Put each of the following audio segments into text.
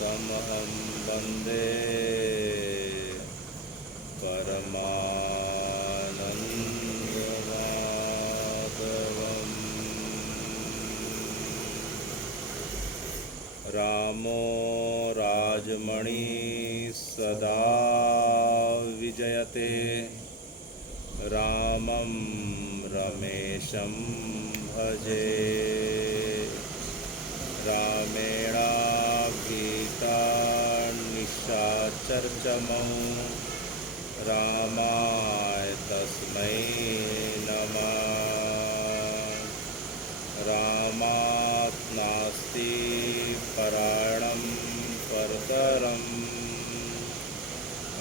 तमहं वन्दे परमानन्दमाधवम्। रामो राजमणि सदा विजयते, रामं रमेशं भजे। रामेणाभीता निशाचरचमौ, रामाय तस्मै नमः। रामात् नास्ति परायणं परतरम्,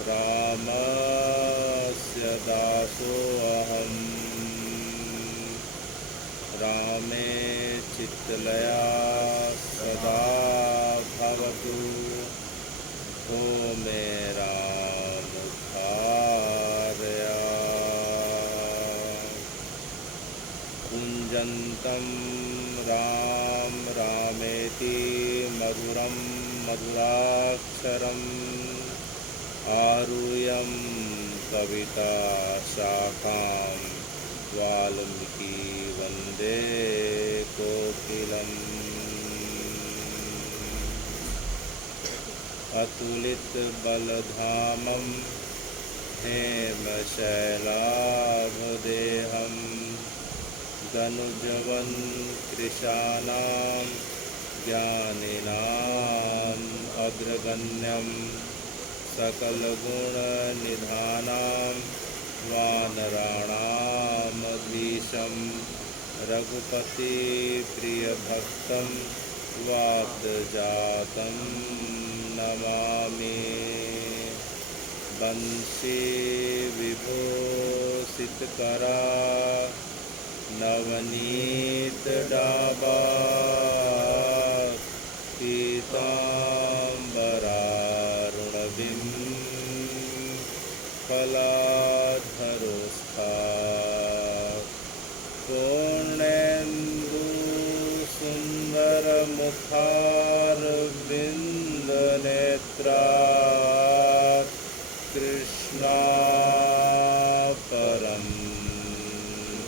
रामस्य दासोऽहम्। रामे चित्तलया सदा भवतु, भो मे रामुद्धारय। कुञ्जन्तं राम रामेति मधुरं मधुराक्षरम्, आरुह्य कविता शाखां वाल्मीकि वन्दे कोकिलम्। अतुलितबलधामं हेमशैलाभदेहं, दनुजवन् कृशानां ज्ञानिनाम् अग्रगण्यं, सकलगुणनिधानां वानराणामधीशं, रघुपतिप्रियभक्तं वातजातं नमामि। बंशी विभूषितकरा नवनीतडाबा, पीताम्बरारुणबिं फलाधरोस्था, पूर्णेन्दुसुन्दरमुखारविन्दनेत्रा, कृष्णा परं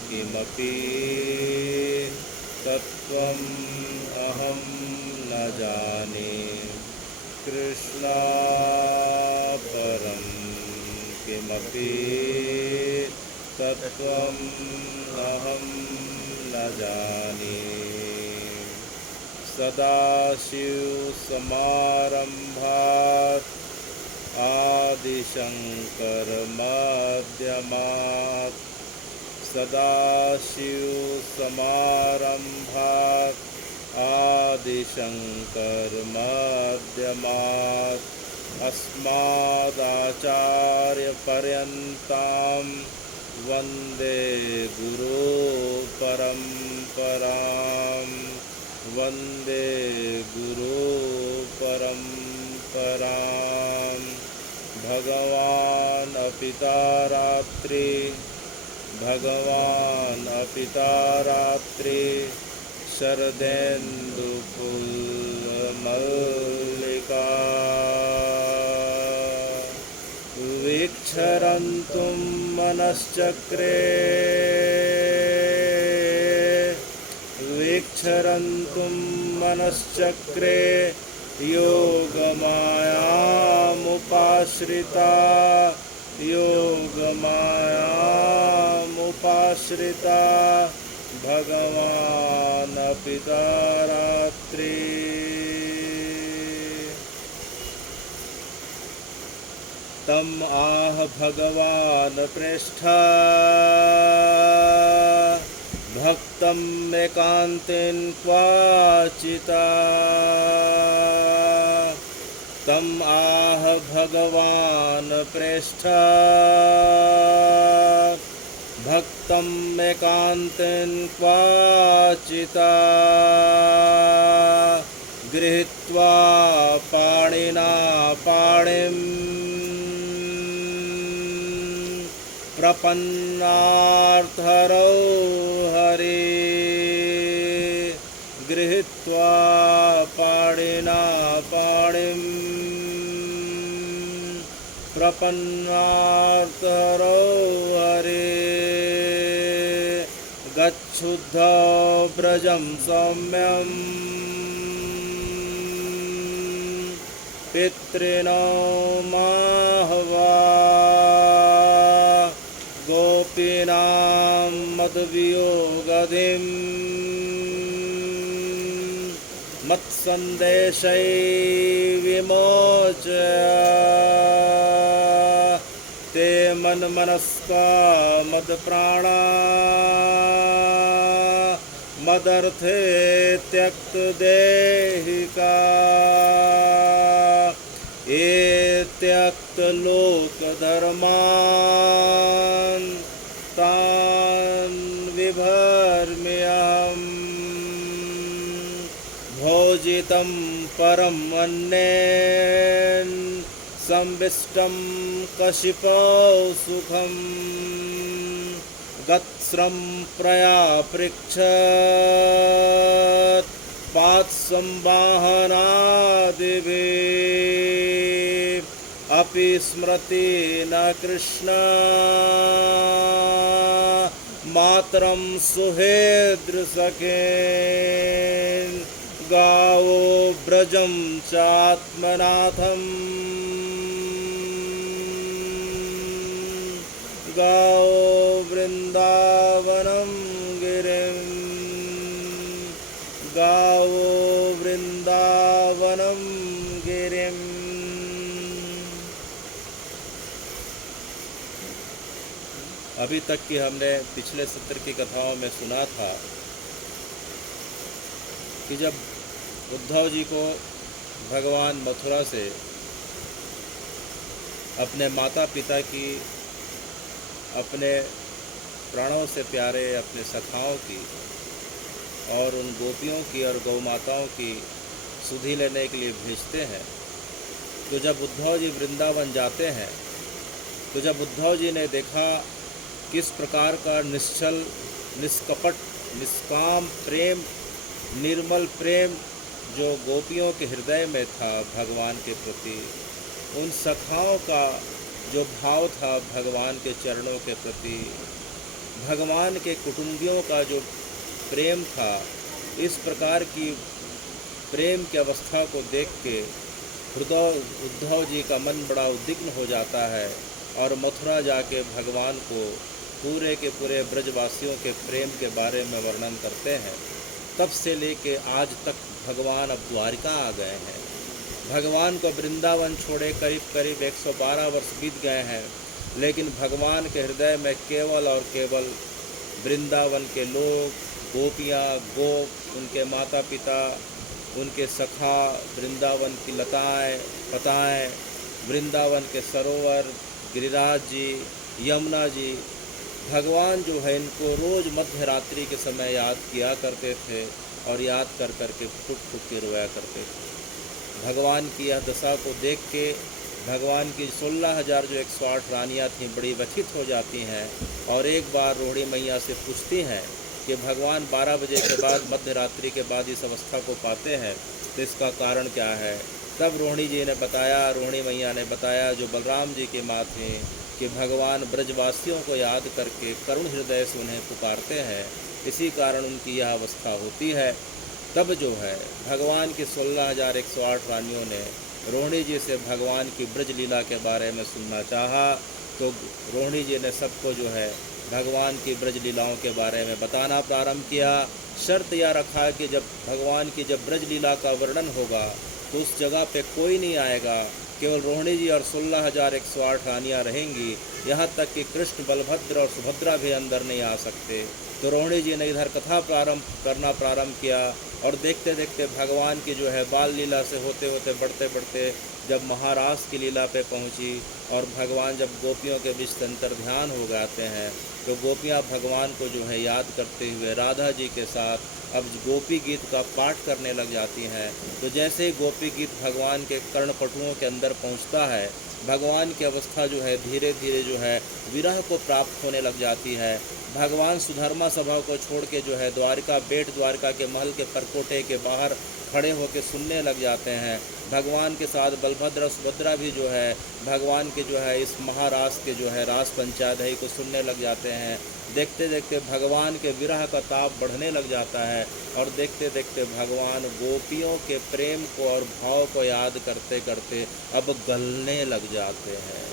किमपि तत्त्वम् अहं न जाने। कृष्णा परं किमपि तत्त्वम् अहं न जाने। सदाशिवसमारम्भात् आदिशङ्करमध्यमात्, सदाशिवसमारम्भात् आदिशङ्करमध्यमात्, अस्मदाचार्यपर्यन्तां वन्दे गुरुपरम्परां। वन्दे गुरुपरम्परां। भगवान् अपितारात्रि, भगवान् अपितारात्रि, शरदेन्दुफुल्लमल्लिका, वीक्षरन्तुं मनश्चक्रे, वीक्षरन्तुं मनश्चक्रे, योगमायामुपाश्रिता, योगमायामुपाश्रिता, भगवान् अपितारात्रि। तम आह भगवान् प्रेष्ठा, भक्तं एकान्तेन क्वाचिता। तम आह भगवान् प्रेष्ठा, भक्तं एकान्तेन क्वाचिता। गृहीत्वा पाणिना पाणिं, प्रपन्नार्थरो हरे। गृहीत्वा पाणिना पाणिं प्रपन्नार्तहरौ हरे गच्छुद्धौ व्रजं सौम्यं पितॄणां माहवा गोपीनां मद्वियोगधिं मत्सन्देशै विमोच ते मन्मनस्का मदप्राणा मदर्थे त्यक्तदेहिका ये त्यक्तलोकधर्मान् तान् विभर्म्यहम् भोजितं परं अन्नेन संविष्टं कशिपौ सुखं गत्स्रं प्रयापृच्छत् पात्संवाहनादिभिः अपि स्मृति न कृष्ण मातरं सुहृद्सखेन गावो व्रजं चात्मनाथम् गावो वृंदावनं गिरिं गावो वृंदावनं गिरिं। अभी तक की हमने पिछले सत्र की कथाओं में सुना था कि जब उद्धव जी को भगवान मथुरा से अपने माता पिता की, अपने प्राणों से प्यारे अपने सखाओं की और उन गोपियों की और गौ माताओं की सुधि लेने के लिए भेजते हैं, तो जब उद्धव जी वृंदावन जाते हैं तो जब उद्धव जी ने देखा किस प्रकार का निश्चल, निष्कपट, निष्काम प्रेम, निर्मल प्रेम जो गोपियों के हृदय में था भगवान के प्रति, उन सखाओं का जो भाव था भगवान के चरणों के प्रति, भगवान के कुटुंबियों का जो प्रेम था, इस प्रकार की प्रेम की अवस्था को देख के उद्धव जी का मन बड़ा उद्विग्न हो जाता है और मथुरा जाके भगवान को पूरे के पूरे ब्रजवासियों के प्रेम के बारे में वर्णन करते हैं। तब से लेके आज तक भगवान अब द्वारिका आ गए हैं। भगवान को वृंदावन छोड़े करीब करीब 112 वर्ष बीत गए हैं, लेकिन भगवान के हृदय में केवल और केवल वृंदावन के लोग, गोपियाँ, गोप, उनके माता पिता, उनके सखा, वृंदावन की लताएँ पताएँ, वृंदावन के सरोवर, गिरिराज जी, यमुना जी, भगवान जो है इनको रोज़ मध्य रात्रि के समय याद किया करते थे और याद कर कर के फुट फुट के रोया करते थे। भगवान की यह दशा को देख के भगवान की 16,000 जो 108 रानियाँ थीं बड़ी व्यथित हो जाती हैं और एक बार रोहिणी मैया से पूछती हैं कि भगवान 12 बजे के बाद, मध्य रात्रि के बाद इस अवस्था को पाते हैं, तो इसका कारण क्या है। तब रोहिणी जी ने बताया, रोहिणी मैया ने बताया जो बलराम जी की माँ थी, कि भगवान ब्रजवासियों को याद करके करुण हृदय से उन्हें पुकारते हैं, इसी कारण उनकी यह अवस्था होती है। तब जो है भगवान की 16,108 रानियों ने रोहिणी जी से भगवान की ब्रज लीला के बारे में सुनना चाहा, तो रोहिणी जी ने सबको जो है भगवान की ब्रज लीलाओं के बारे में बताना प्रारंभ किया। शर्त यह रखा कि जब भगवान की जब ब्रज लीला का वर्णन होगा तो उस जगह पे कोई नहीं आएगा, केवल रोहिणी जी और 16,108 रानियाँ रहेंगी, यहाँ तक कि कृष्ण, बलभद्र और सुभद्रा भी अंदर नहीं आ सकते। तो रोहिणी जी ने इधर कथा करना प्रारंभ किया और देखते देखते भगवान की जो है बाल लीला से होते होते बढ़ते बढ़ते जब महारास की लीला पे पहुँची और भगवान जब गोपियों के बीच अंतर्ध्यान हो जाते हैं, तो गोपियाँ भगवान को जो है याद करते हुए राधा जी के साथ अब गोपी गीत का पाठ करने लग जाती हैं। तो जैसे ही गोपी गीत भगवान के कर्णपटुओं के अंदर पहुंचता है, भगवान की अवस्था जो है धीरे धीरे जो है विरह को प्राप्त होने लग जाती है। भगवान सुधर्मा सभा को छोड़ के जो है द्वारका बेट द्वारका के महल के परकोटे के बाहर खड़े होकर सुनने लग जाते हैं। भगवान के साथ बलभद्र और सुभद्रा भी जो है भगवान के जो है इस महारास के जो है रास पंचाध्यायी को सुनने लग जाते हैं। देखते देखते भगवान के विरह का ताप बढ़ने लग जाता है और देखते देखते भगवान गोपियों के प्रेम को और भाव को याद करते करते अब गलने लग जाते हैं।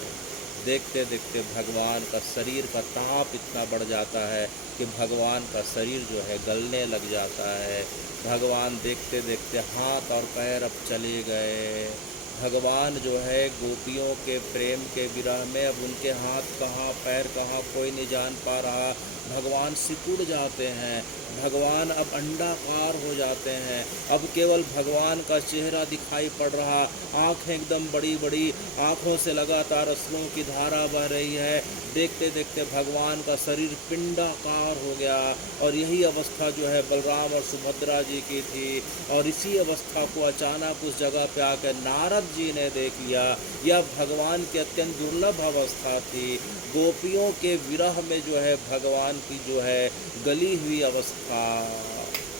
देखते देखते भगवान का शरीर का ताप इतना बढ़ जाता है कि भगवान का शरीर जो है गलने लग जाता है। भगवान देखते देखते हाथ और पैर अब चले गए। भगवान जो है गोपियों के प्रेम के विरह में अब उनके हाथ कहाँ पैर कहाँ कोई नहीं जान पा रहा। भगवान सिकुड़ जाते हैं, भगवान अब अंडाकार हो जाते हैं। अब केवल भगवान का चेहरा दिखाई पड़ रहा, आँखें एकदम बड़ी बड़ी, आँखों से लगातार अश्रुओं की धारा बह रही है। देखते देखते भगवान का शरीर पिंडाकार हो गया और यही अवस्था जो है बलराम और सुभद्रा जी की थी। और इसी अवस्था को अचानक उस जगह पे आकर नारद जी ने देख लिया। यह भगवान की अत्यंत दुर्लभ अवस्था थी। गोपियों के विरह में जो है भगवान की जो है गली हुई अवस्था,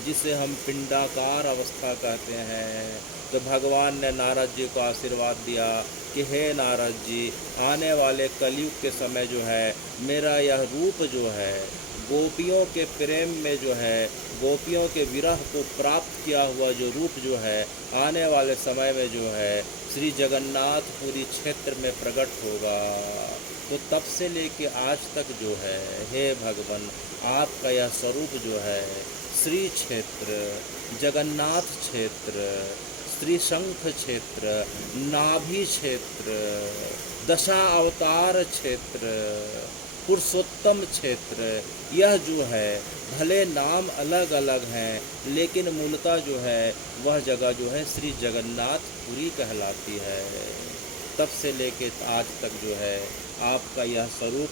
जिसे हम पिंडाकार अवस्था कहते हैं। तो भगवान ने नारद जी को आशीर्वाद दिया कि हे नारद जी, आने वाले कलयुग के समय जो है मेरा यह रूप जो है गोपियों के प्रेम में जो है गोपियों के विरह को प्राप्त किया हुआ जो रूप जो है आने वाले समय में जो है श्री जगन्नाथपुरी क्षेत्र में प्रकट होगा। तो तब से लेके आज तक जो है हे भगवान आपका यह स्वरूप जो है श्री क्षेत्र, जगन्नाथ क्षेत्र, श्री शंख क्षेत्र, नाभि क्षेत्र, दशा अवतार क्षेत्र, पुरुषोत्तम क्षेत्र, यह जो है भले नाम अलग अलग हैं लेकिन मूलतः जो है वह जगह जो है श्री जगन्नाथपुरी कहलाती है। तब से लेके आज तक जो है आपका यह स्वरूप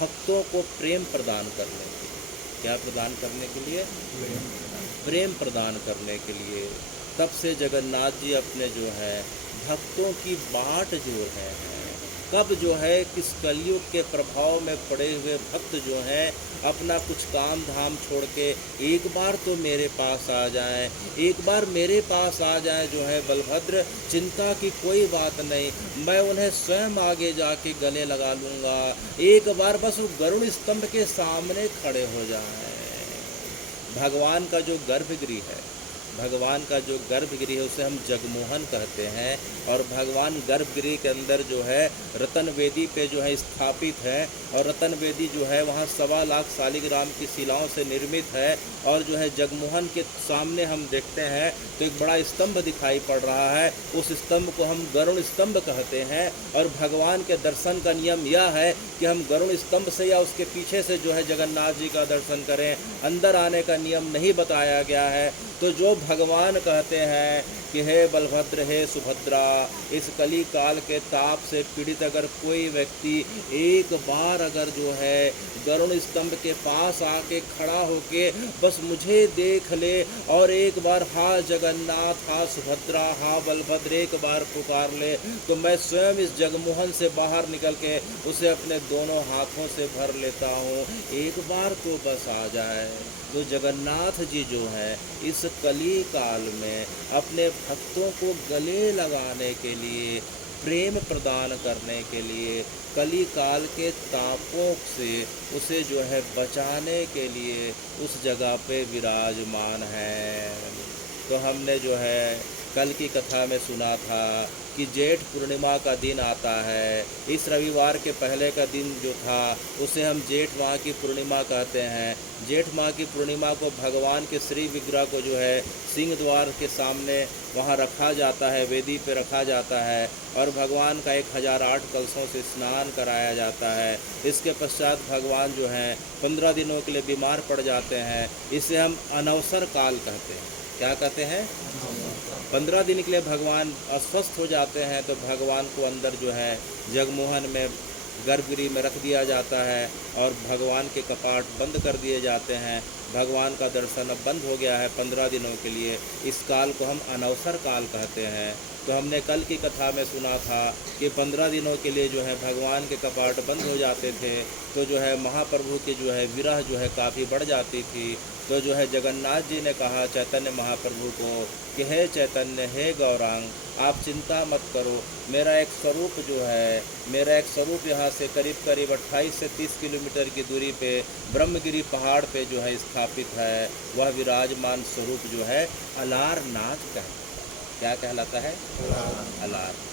भक्तों को प्रेम प्रदान करने के लिए, क्या प्रदान करने के लिए? प्रेम प्रदान करने के लिए। तब से जगन्नाथ जी अपने जो है भक्तों की बाट जो है कब जो है किस कलयुग के प्रभाव में पड़े हुए भक्त जो हैं अपना कुछ काम धाम छोड़ के एक बार तो मेरे पास आ जाएं, एक बार मेरे पास आ जाएं जो है बलभद्र, चिंता की कोई बात नहीं, मैं उन्हें स्वयं आगे जाके गले लगा लूँगा। एक बार बस वो गरुड़ स्तंभ के सामने खड़े हो जाएं। भगवान का जो गर्भगृह है, भगवान का जो गर्भगृह है उसे हम जगमोहन कहते हैं। और भगवान गर्भगृह के अंदर जो है रतन वेदी पे जो है स्थापित है और रतन वेदी जो है वहाँ 1.25 लाख शालिग्राम की शिलाओं से निर्मित है। और जो है जगमोहन के सामने हम देखते हैं तो एक बड़ा स्तंभ दिखाई पड़ रहा है, उस स्तंभ को हम गरुड़ स्तंभ कहते हैं। और भगवान के दर्शन का नियम यह है कि हम गरुड़ स्तंभ से या उसके पीछे से जो है जगन्नाथ जी का दर्शन करें, अंदर आने का नियम नहीं बताया गया है। तो जो भगवान कहते हैं कि हे बलभद्र, हे सुभद्रा, इस कली काल के ताप से पीड़ित अगर कोई व्यक्ति एक बार अगर जो है गरुड़ स्तंभ के पास आके खड़ा होके बस मुझे देख ले और एक बार हा जगन्नाथ, हा सुभद्रा, हा बलभद्र एक बार पुकार ले, तो मैं स्वयं इस जगमोहन से बाहर निकल के उसे अपने दोनों हाथों से भर लेता हूँ। एक बार तो बस आ जाए। तो जगन्नाथ जी जो है इस कली काल में अपने भक्तों को गले लगाने के लिए, प्रेम प्रदान करने के लिए, कली काल के तापों से उसे जो है बचाने के लिए उस जगह पे विराजमान है। तो हमने जो है कल की कथा में सुना था कि जेठ पूर्णिमा का दिन आता है। इस रविवार के पहले का दिन जो था उसे हम जेठ माह की पूर्णिमा कहते हैं। जेठ माह की पूर्णिमा को भगवान के श्री विग्रह को जो है सिंह द्वार के सामने वहाँ रखा जाता है, वेदी पे रखा जाता है और भगवान का 1008 कलशों से स्नान कराया जाता है। इसके पश्चात भगवान जो हैं 15 दिनों के लिए बीमार पड़ जाते हैं। इसे हम अनवसर काल कहते हैं। क्या कहते हैं? 15 दिन के लिए भगवान अस्वस्थ हो जाते हैं। तो भगवान को अंदर जो है जगमोहन में गर्भगृह में रख दिया जाता है और भगवान के कपाट बंद कर दिए जाते हैं। भगवान का दर्शन अब बंद हो गया है 15 दिनों के लिए। इस काल को हम अनवसर काल कहते हैं। तो हमने कल की कथा में सुना था कि 15 दिनों के लिए जो है भगवान के कपाट बंद हो जाते थे, तो जो है महाप्रभु की जो है विरह जो है काफ़ी बढ़ जाती थी। तो जो है जगन्नाथ जी ने कहा चैतन्य महाप्रभु को कि हे चैतन्य, हे गौरांग, आप चिंता मत करो, मेरा एक स्वरूप यहाँ से करीब करीब 28 से 30 किलोमीटर की दूरी पे ब्रह्मगिरी पहाड़ पे जो है स्थापित है। वह विराजमान स्वरूप जो है अलारनाथ कहलाता है। क्या कहलाता है? अलारनाथ।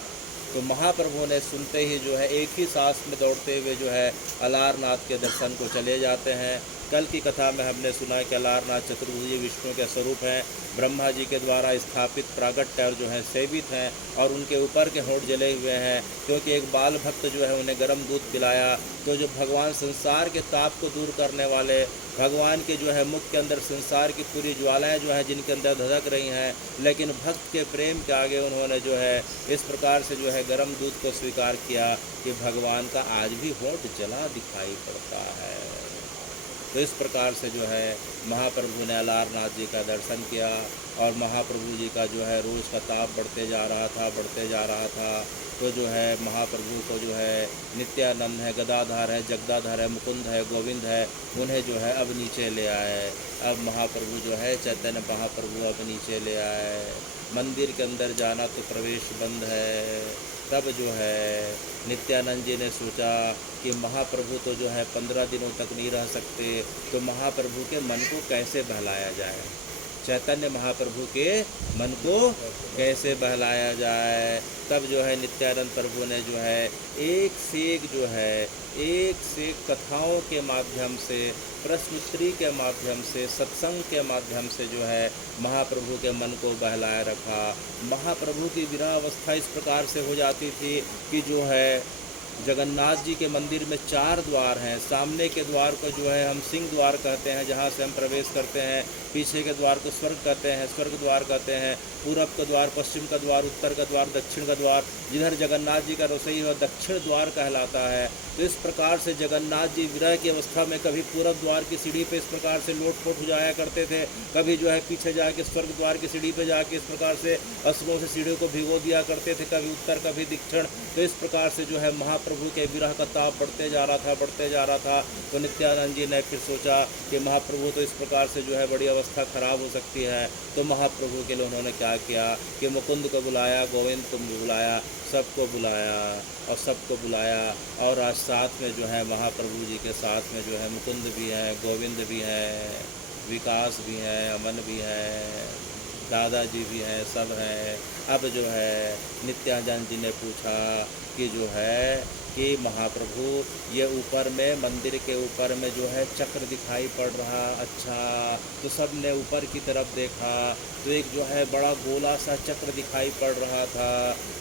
तो महाप्रभु ने सुनते ही जो है एक ही सांस में दौड़ते हुए जो है अलारनाथ के दर्शन को चले जाते हैं। कल की कथा में हमने सुना कि अलारनाथ चतुर्भुजी विष्णु के स्वरूप हैं, ब्रह्मा जी के द्वारा स्थापित प्रागट्य और जो है सेवित हैं, और उनके ऊपर के होंठ जले हुए हैं क्योंकि एक बाल भक्त जो है उन्हें गर्म दूध पिलाया। तो जो भगवान संसार के ताप को दूर करने वाले, भगवान के जो है मुख के अंदर संसार की पूरी ज्वालाएं जो है जिनके अंदर धधक रही हैं, लेकिन भक्त के प्रेम के आगे उन्होंने जो है इस प्रकार से जो है गर्म दूध को स्वीकार किया कि भगवान का आज भी होंठ जला दिखाई पड़ता है। तो इस प्रकार से जो है महाप्रभु ने अलारनाथ जी का दर्शन किया और महाप्रभु जी का जो है रोज़ का ताप बढ़ते जा रहा था। तो जो है महाप्रभु को जो है नित्यानंद है, गदाधर है, जगदाधर है, मुकुंद है, गोविंद है, उन्हें जो है अब नीचे ले आए। अब महाप्रभु जो है चैतन्य महाप्रभु अब नीचे ले आए। मंदिर के अंदर जाना तो प्रवेश बंद है। तब जो है नित्यानंद जी ने सोचा कि महाप्रभु तो जो है 15 दिनों तक नहीं रह सकते, तो महाप्रभु के मन को कैसे बहलाया जाए, चैतन्य महाप्रभु के मन को कैसे बहलाया जाए। तब जो है नित्यानंद प्रभु ने जो है एक से एक कथाओं के माध्यम से, प्रश्नोत्तरी के माध्यम से, सत्संग के माध्यम से जो है महाप्रभु के मन को बहलाए रखा। महाप्रभु की विरह अवस्था इस प्रकार से हो जाती थी कि जो है जगन्नाथ जी के मंदिर में 4 द्वार हैं। सामने के द्वार को जो है हम सिंह द्वार कहते हैं, जहाँ से हम प्रवेश करते हैं। पीछे के द्वार को स्वर्ग कहते हैं, स्वर्ग द्वार कहते हैं। पूरब का द्वार, पश्चिम का द्वार, उत्तर का द्वार, दक्षिण का द्वार। जिधर जगन्नाथ जी का रसोई है दक्षिण द्वार कहलाता है। तो इस प्रकार से जगन्नाथ जी विरह की अवस्था में कभी पूरब द्वार की सीढ़ी पे इस प्रकार से लोटपोट हो जाया करते थे, कभी जो है पीछे जाके स्वर्ग द्वार की सीढ़ी पे जाके इस प्रकार से असुरों से सीढ़ियों को भिगो दिया करते थे, कभी उत्तर कभी दक्षिण। तो इस प्रकार से जो है महाप्रभु के विरह का ताप बढ़ते जा रहा था। तो नित्यानंद जी ने फिर सोचा कि महाप्रभु तो इस प्रकार से जो है बड़ी अवस्था खराब हो सकती है। तो महाप्रभु के लिए उन्होंने क्या किया कि मुकुंद को बुलाया, गोविंद को बुलाया, सबको बुलाया और आज साथ में जो है महाप्रभु जी के साथ में जो है मुकुंद भी हैं, गोविंद भी हैं, विकास भी हैं, अमन भी हैं, दादाजी भी हैं, सब हैं। अब जो है नित्यानंद जी ने पूछा कि जो है कि महाप्रभु ये ऊपर में मंदिर के ऊपर में जो है चक्र दिखाई पड़ रहा। अच्छा, तो सब ने ऊपर की तरफ देखा तो एक जो है बड़ा गोला सा चक्र दिखाई पड़ रहा था।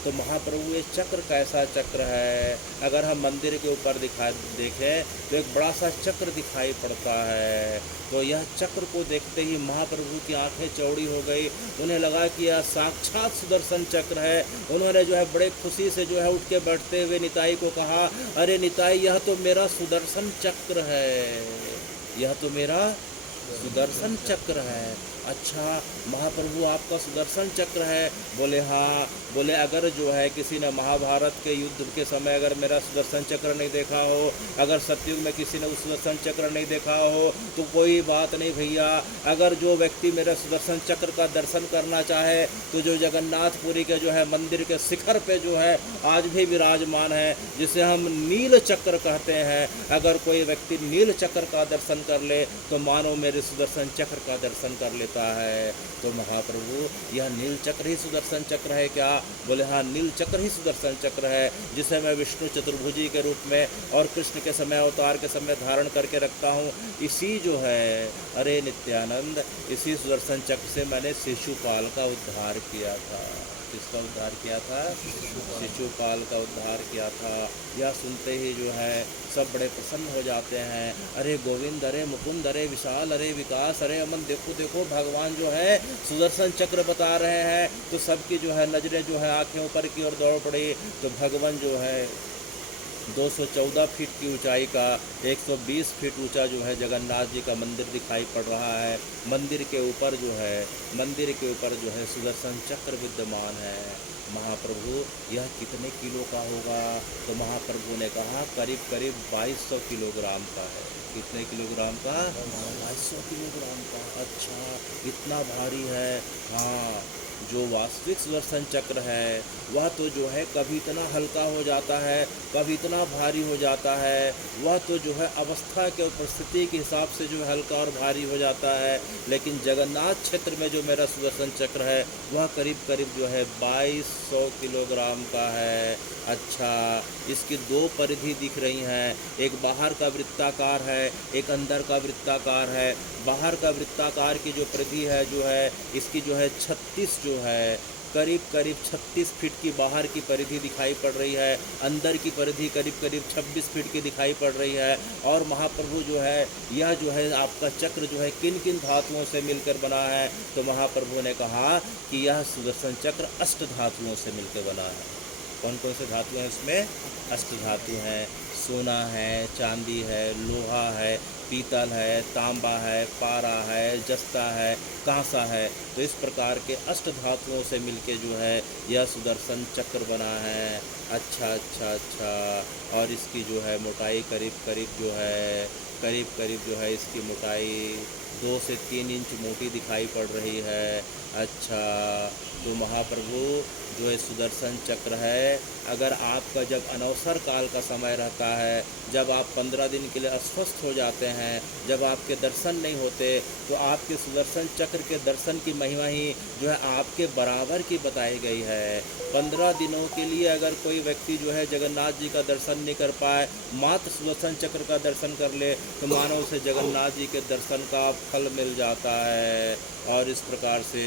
तो महाप्रभु ये चक्र कैसा चक्र है? अगर हम मंदिर के ऊपर देखें तो एक बड़ा सा चक्र दिखाई पड़ता है। तो यह चक्र को देखते ही महाप्रभु की आंखें चौड़ी हो गई। उन्हें लगा कि यह साक्षात सुदर्शन चक्र है। उन्होंने जो है बड़े खुशी से जो है उठ के बैठते हुए निताई को कहा, अरे निताई, यह तो मेरा सुदर्शन चक्र है, यह तो मेरा सुदर्शन चक्र है। अच्छा महाप्रभु आपका सुदर्शन चक्र है? बोले हाँ। बोले अगर जो है किसी ने महाभारत के युद्ध के समय अगर मेरा सुदर्शन चक्र नहीं देखा हो, अगर सतयुग में किसी ने उस सुदर्शन चक्र नहीं देखा हो तो कोई बात नहीं भैया। अगर जो व्यक्ति मेरे सुदर्शन चक्र का दर्शन करना चाहे तो जो जगन्नाथपुरी के जो है मंदिर के शिखर पे जो है आज भी विराजमान है, जिसे हम नील चक्र कहते हैं, अगर कोई व्यक्ति नील चक्र का दर्शन कर ले तो मानो मेरे सुदर्शन चक्र का दर्शन कर लेता है। तो महाप्रभु यह नील चक्र ही सुदर्शन चक्र है क्या? बोले हाँ, नील चक्र ही सुदर्शन चक्र है, जिसे मैं विष्णु चतुर्भुजी के रूप में और कृष्ण के समय अवतार के समय धारण करके रखता हूँ। इसी जो है, अरे नित्यानंद, इसी सुदर्शन चक्र से मैंने शिशुपाल का उद्धार किया था। किसका उद्धार किया था? शिशुपाल का उद्धार किया था। यह सुनते ही जो है सब बड़े प्रसन्न हो जाते हैं। अरे गोविंद, अरे मुकुंद, अरे विशाल, अरे विकास, अरे अमन, देखो देखो भगवान जो है सुदर्शन चक्र बता रहे हैं। तो सबकी जो है नजरें जो है आंखें ऊपर की ओर दौड़ पड़ी। तो भगवान जो है 214 फीट की ऊंचाई का 120 फीट ऊंचा जो है जगन्नाथ जी का मंदिर दिखाई पड़ रहा है। मंदिर के ऊपर जो है सुदर्शन चक्र विद्यमान है। महाप्रभु यह कितने किलो का होगा? तो महाप्रभु ने कहा करीब करीब 2200 किलोग्राम का है। कितने किलोग्राम का? 2200 किलोग्राम का। अच्छा, इतना भारी है। हाँ, जो वास्तविक सुदर्शन चक्र है वह तो जो है कभी इतना हल्का हो जाता है, कभी इतना भारी हो जाता है। वह तो जो है अवस्था के परिस्थिति के हिसाब से जो है हल्का और भारी हो जाता है। लेकिन जगन्नाथ क्षेत्र में जो मेरा सुदर्शन चक्र है वह करीब करीब जो है 2200 किलोग्राम का है। अच्छा, इसकी दो परिधि दिख रही हैं, एक बाहर का वृत्ताकार है, एक अंदर का वृत्ताकार है। बाहर का वृत्ताकार की जो परिधि है जो है इसकी जो है 36 जो है करीब करीब 36 फीट की बाहर की परिधि दिखाई पड़ रही है। अंदर की परिधि करीब करीब 26 फीट की दिखाई पड़ रही है। और महाप्रभु जो है यह जो है आपका चक्र जो है किन किन धातुओं से मिलकर बना है? तो महाप्रभु ने कहा कि यह सुदर्शन चक्र अष्ट धातुओं से मिलकर बना है। कौन कौन से धातु हैं इसमें? अष्ट धातु हैं। सोना है, चांदी है, लोहा है, पीतल है, तांबा है, पारा है, जस्ता है, कांसा है। तो इस प्रकार के अष्ट धातुओं से मिलके जो है यह सुदर्शन चक्र बना है। अच्छा अच्छा अच्छा। और इसकी जो है मोटाई करीब करीब जो है इसकी मोटाई 2 से 3 इंच मोटी दिखाई पड़ रही है। अच्छा, तो महाप्रभु जो ये सुदर्शन चक्र है, अगर आपका जब अनवसर काल का समय रहता है, जब आप 15 दिन के लिए अस्वस्थ हो जाते हैं, जब आपके दर्शन नहीं होते, तो आपके सुदर्शन चक्र के दर्शन की महिमा ही जो है आपके बराबर की बताई गई है। 15 दिनों के लिए अगर कोई व्यक्ति जो है जगन्नाथ जी का दर्शन नहीं कर पाए, मात्र सुदर्शन चक्र का दर्शन कर ले, तो मानो उसे जगन्नाथ जी के दर्शन का फल मिल जाता है। और इस प्रकार से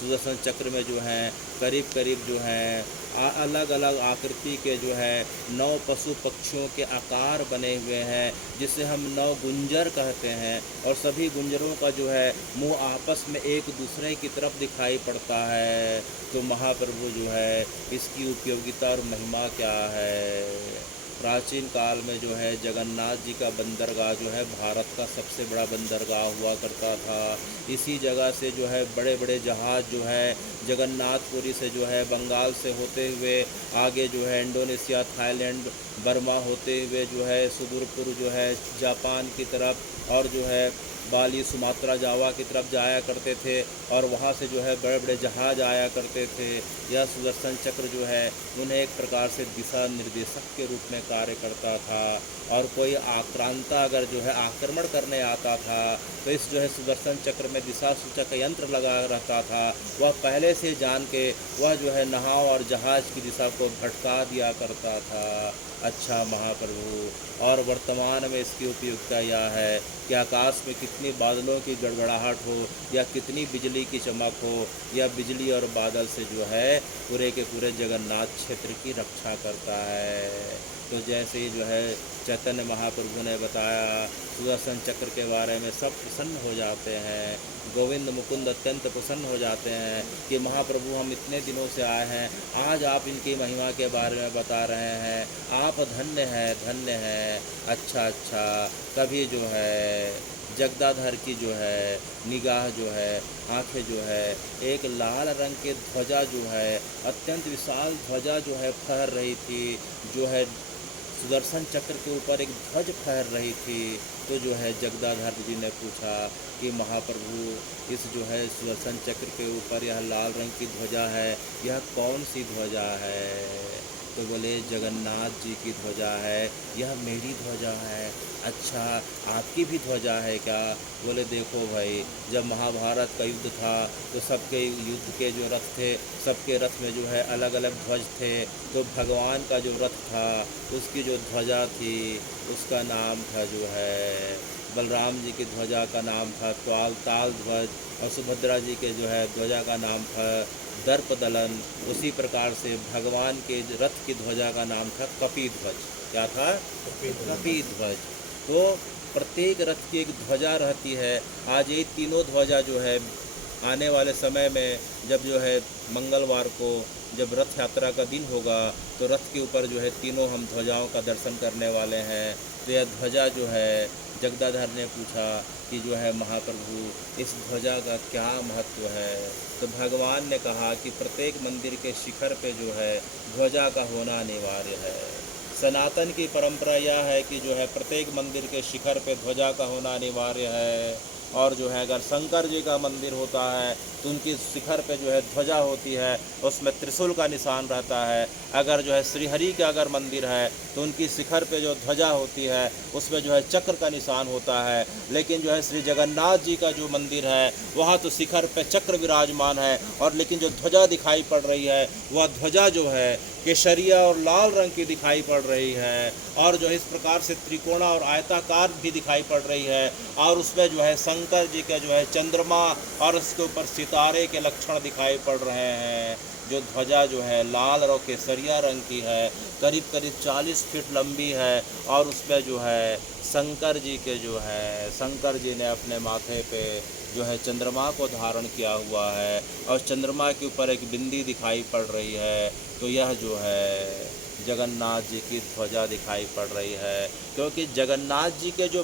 सुदर्शन चक्र में जो है करीब करीब जो है अलग अलग आकृति के जो है 9 पशु पक्षियों के आकार बने हुए हैं, जिसे हम 9 गुंजर कहते हैं। और सभी गुंजरों का जो है मुंह आपस में एक दूसरे की तरफ दिखाई पड़ता है। तो महाप्रभु जो है इसकी उपयोगिता और महिमा क्या है? प्राचीन काल में जो है जगन्नाथ जी का बंदरगाह जो है भारत का सबसे बड़ा बंदरगाह हुआ करता था। इसी जगह से जो है बड़े बड़े जहाज़ जो है जगन्नाथपुरी से जो है बंगाल से होते हुए आगे जो है इंडोनेशिया, थाईलैंड, बर्मा होते हुए जो है सुदूरपुर जो है जापान की तरफ और जो है बाली, सुमात्रा, जावा की तरफ जाया करते थे। और वहाँ से जो है बड़े बड़े जहाज आया करते थे। यह सुदर्शन चक्र जो है उन्हें एक प्रकार से दिशा निर्देशक के रूप में कार्य करता था। और कोई आक्रांता अगर जो है आक्रमण करने आता था तो इस जो है सुदर्शन चक्र में दिशा सूचक यंत्र लगा रहता था। वह पहले से जान के वह जो है नाव और जहाज़ की दिशा को भटका दिया करता था। अच्छा महाप्रभु, और वर्तमान में इसकी उपयोगिता यह है कि आकाश में कितनी बादलों की गड़बड़ाहट हो या कितनी बिजली की चमक हो, या बिजली और बादल से जो है पूरे के पूरे जगन्नाथ क्षेत्र की रक्षा करता है। तो जैसे ही जो है चैतन्य महाप्रभु ने बताया सुदर्शन चक्र के बारे में, सब प्रसन्न हो जाते हैं। गोविंद मुकुंद अत्यंत प्रसन्न हो जाते हैं कि महाप्रभु हम इतने दिनों से आए हैं, आज आप इनकी महिमा के बारे में बता रहे हैं, आप धन्य हैं, धन्य हैं। अच्छा अच्छा। कभी जो है जगदाधर की जो है निगाह जो है, आंखें जो है एक लाल रंग के ध्वजा जो है, अत्यंत विशाल ध्वजा जो है फहर रही थी। जो है सुदर्शन चक्र के ऊपर एक ध्वज फहर रही थी। तो जो है जगदाधर जी ने पूछा कि महाप्रभु इस जो है सुदर्शन चक्र के ऊपर यह लाल रंग की ध्वजा है, यह कौन सी ध्वजा है? तो बोले जगन्नाथ जी की ध्वजा है, यह मेरी ध्वजा है। अच्छा, आपकी भी ध्वजा है क्या? बोले देखो भाई, जब महाभारत का युद्ध था तो सबके युद्ध के जो रथ थे, सबके रथ में जो है अलग अलग ध्वज थे। तो भगवान का जो रथ था उसकी जो ध्वजा थी उसका नाम था जो है, बलराम जी की ध्वजा का नाम था ताल ध्वज, और सुभद्रा जी के जो है ध्वजा का नाम था दर्पदलन। उसी प्रकार से भगवान के रथ की ध्वजा का नाम था कपि ध्वज। क्या था? कपि ध्वज। तो प्रत्येक रथ की एक ध्वजा रहती है। आज ये तीनों ध्वजा जो है आने वाले समय में जब जो है मंगलवार को जब रथ यात्रा का दिन होगा तो रथ के ऊपर जो है तीनों हम ध्वजाओं का दर्शन करने वाले हैं। तो यह ध्वजा जो है, जगदाधर ने पूछा कि जो है महाप्रभु इस ध्वजा का क्या महत्व है। तो भगवान ने कहा कि प्रत्येक मंदिर के शिखर पे जो है ध्वजा का होना अनिवार्य है। सनातन की परंपरा यह है कि जो है प्रत्येक मंदिर के शिखर पे ध्वजा का होना अनिवार्य है। और जो है अगर शंकर जी का मंदिर होता है तो उनकी शिखर पे जो है ध्वजा होती है, उसमें त्रिशूल का निशान रहता है। अगर जो है श्रीहरि का अगर मंदिर है तो उनकी शिखर पे जो ध्वजा होती है उसमें जो है चक्र का निशान होता है। लेकिन जो है श्री जगन्नाथ जी का जो मंदिर है वहाँ तो शिखर पे चक्र विराजमान है, और लेकिन जो ध्वजा दिखाई पड़ रही है वह ध्वजा जो है केसरिया और लाल रंग की दिखाई पड़ रही है। और जो है इस प्रकार से त्रिकोणा और आयताकार भी दिखाई पड़ रही है। और उसमें जो है शंकर जी का जो है चंद्रमा और उसके ऊपर सितारे के लक्षण दिखाई पड़ रहे हैं। जो ध्वजा जो है लाल और केसरिया रंग की है, करीब करीब 40 फीट लंबी है। और उसमें जो है शंकर जी के जो है शंकर जी ने अपने माथे पे जो है चंद्रमा को धारण किया हुआ है, और चंद्रमा के ऊपर एक बिंदी दिखाई पड़ रही है। तो यह जो है जगन्नाथ जी की ध्वजा दिखाई पड़ रही है। क्योंकि जगन्नाथ जी के जो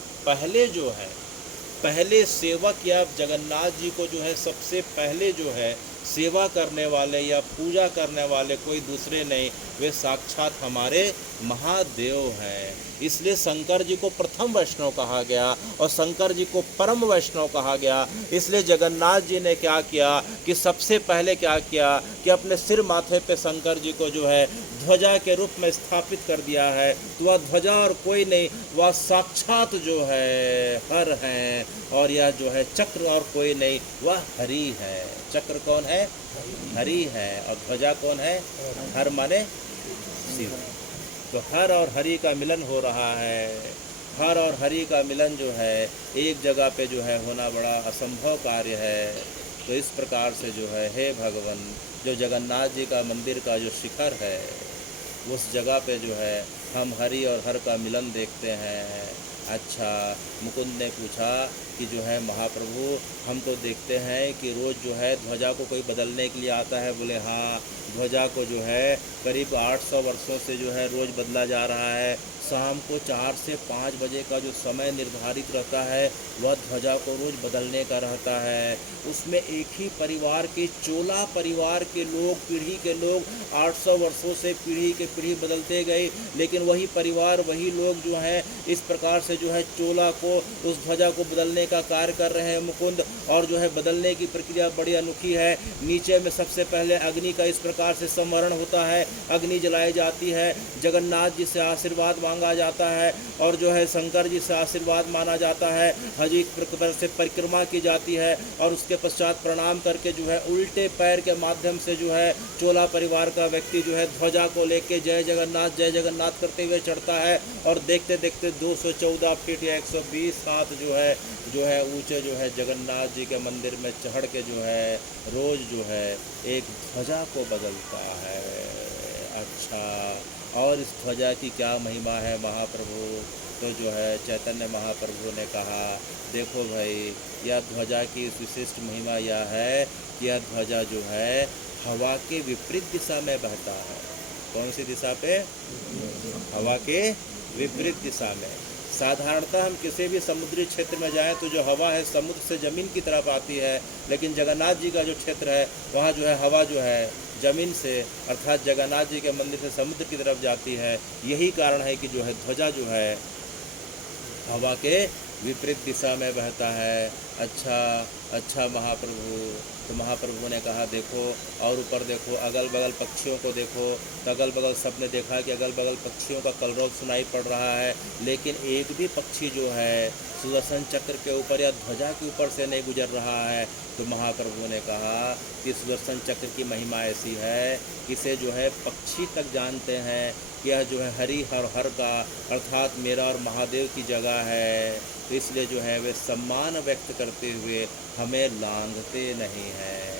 पहले सेवक या जगन्नाथ जी को जो है सबसे पहले जो है सेवा करने वाले या पूजा करने वाले कोई दूसरे नहीं, वे साक्षात हमारे महादेव हैं। इसलिए शंकर जी को प्रथम वैष्णव कहा गया और शंकर जी को परम वैष्णव कहा गया। इसलिए जगन्नाथ जी ने क्या किया कि सबसे पहले क्या किया कि अपने सिर माथे पे शंकर जी को जो है ध्वजा के रूप में स्थापित कर दिया है। तो वह ध्वजा और कोई नहीं, वह साक्षात जो है हर हैं। और यह जो है चक्र और कोई नहीं, वह हरि है। चक्र कौन है? हरि है। और ध्वजा कौन है? हर माने शिव। तो हर और हरि का मिलन हो रहा है। हर और हरि का मिलन जो है एक जगह पे जो है होना बड़ा असंभव कार्य है। तो इस प्रकार से जो है हे भगवान, जो जगन्नाथ जी का मंदिर का जो शिखर है उस जगह पे जो है हम हरि और हर का मिलन देखते हैं। अच्छा, मुकुंद ने पूछा कि जो है महाप्रभु हम तो देखते हैं कि रोज़ जो है ध्वजा को कोई बदलने के लिए आता है। बोले हाँ, ध्वजा को जो है करीब 800 वर्षों से जो है रोज़ बदला जा रहा है। शाम को 4 से 5 बजे का जो समय निर्धारित रहता है वह ध्वजा को रोज़ बदलने का रहता है। उसमें एक ही परिवार के चोला परिवार के लोग, पीढ़ी के लोग 800 वर्षों से पीढ़ी के पीढ़ी बदलते गए, लेकिन वही परिवार वही लोग जो हैं इस प्रकार से जो है चोला को, उस ध्वजा को बदलने का कार्य कर रहे हैं मुकुंद। और जो है बदलने की प्रक्रिया बड़ी अनोखी है। नीचे में सबसे पहले अग्नि का इस प्रकार से संवरण होता है, अग्नि जलाई जाती है, जगन्नाथ जी से आशीर्वाद मांगा जाता है और जो है शंकर जी से आशीर्वाद माना जाता है। हजी प्रकार से परिक्रमा की जाती है और उसके पश्चात प्रणाम करके जो है उल्टे पैर के माध्यम से जो है चोला परिवार का व्यक्ति जो है ध्वजा को लेके जय जगन्नाथ करते हुए चढ़ता है। और देखते देखते 214 फीट या 120 हाथ जो है ऊंचे जो है जगन्नाथ जी के मंदिर में चढ़ के जो है रोज़ जो है एक ध्वजा को बदलता है। अच्छा, और इस ध्वजा की क्या महिमा है महाप्रभु? तो जो है चैतन्य महाप्रभु ने कहा, देखो भाई, यह ध्वजा की विशिष्ट महिमा यह है कि यह ध्वजा जो है हवा के विपरीत दिशा में बहता है। कौन सी दिशा पे? हवा के विपरीत दिशा में। साधारणतः हम किसी भी समुद्री क्षेत्र में जाएं तो जो हवा है समुद्र से ज़मीन की तरफ आती है, लेकिन जगन्नाथ जी का जो क्षेत्र है वहाँ जो है हवा जो है ज़मीन से, अर्थात जगन्नाथ जी के मंदिर से समुद्र की तरफ जाती है। यही कारण है कि जो है ध्वजा जो है हवा के विपरीत दिशा में बहता है। अच्छा महाप्रभु। तो महाप्रभु ने कहा, देखो और ऊपर देखो, अगल बगल पक्षियों को देखो। तो अगल बगल सबने देखा कि अगल बगल पक्षियों का कलरव सुनाई पड़ रहा है, लेकिन एक भी पक्षी जो है सुदर्शन चक्र के ऊपर या ध्वजा के ऊपर से नहीं गुजर रहा है। तो महाप्रभु ने कहा कि सुदर्शन चक्र की महिमा ऐसी है कि इसे जो है पक्षी तक जानते हैं कि यह जो है हरि हर का, अर्थात मेरा और महादेव की जगह है। तो इसलिए जो है वे सम्मान व्यक्त करते हुए हमें लांघते नहीं हैं।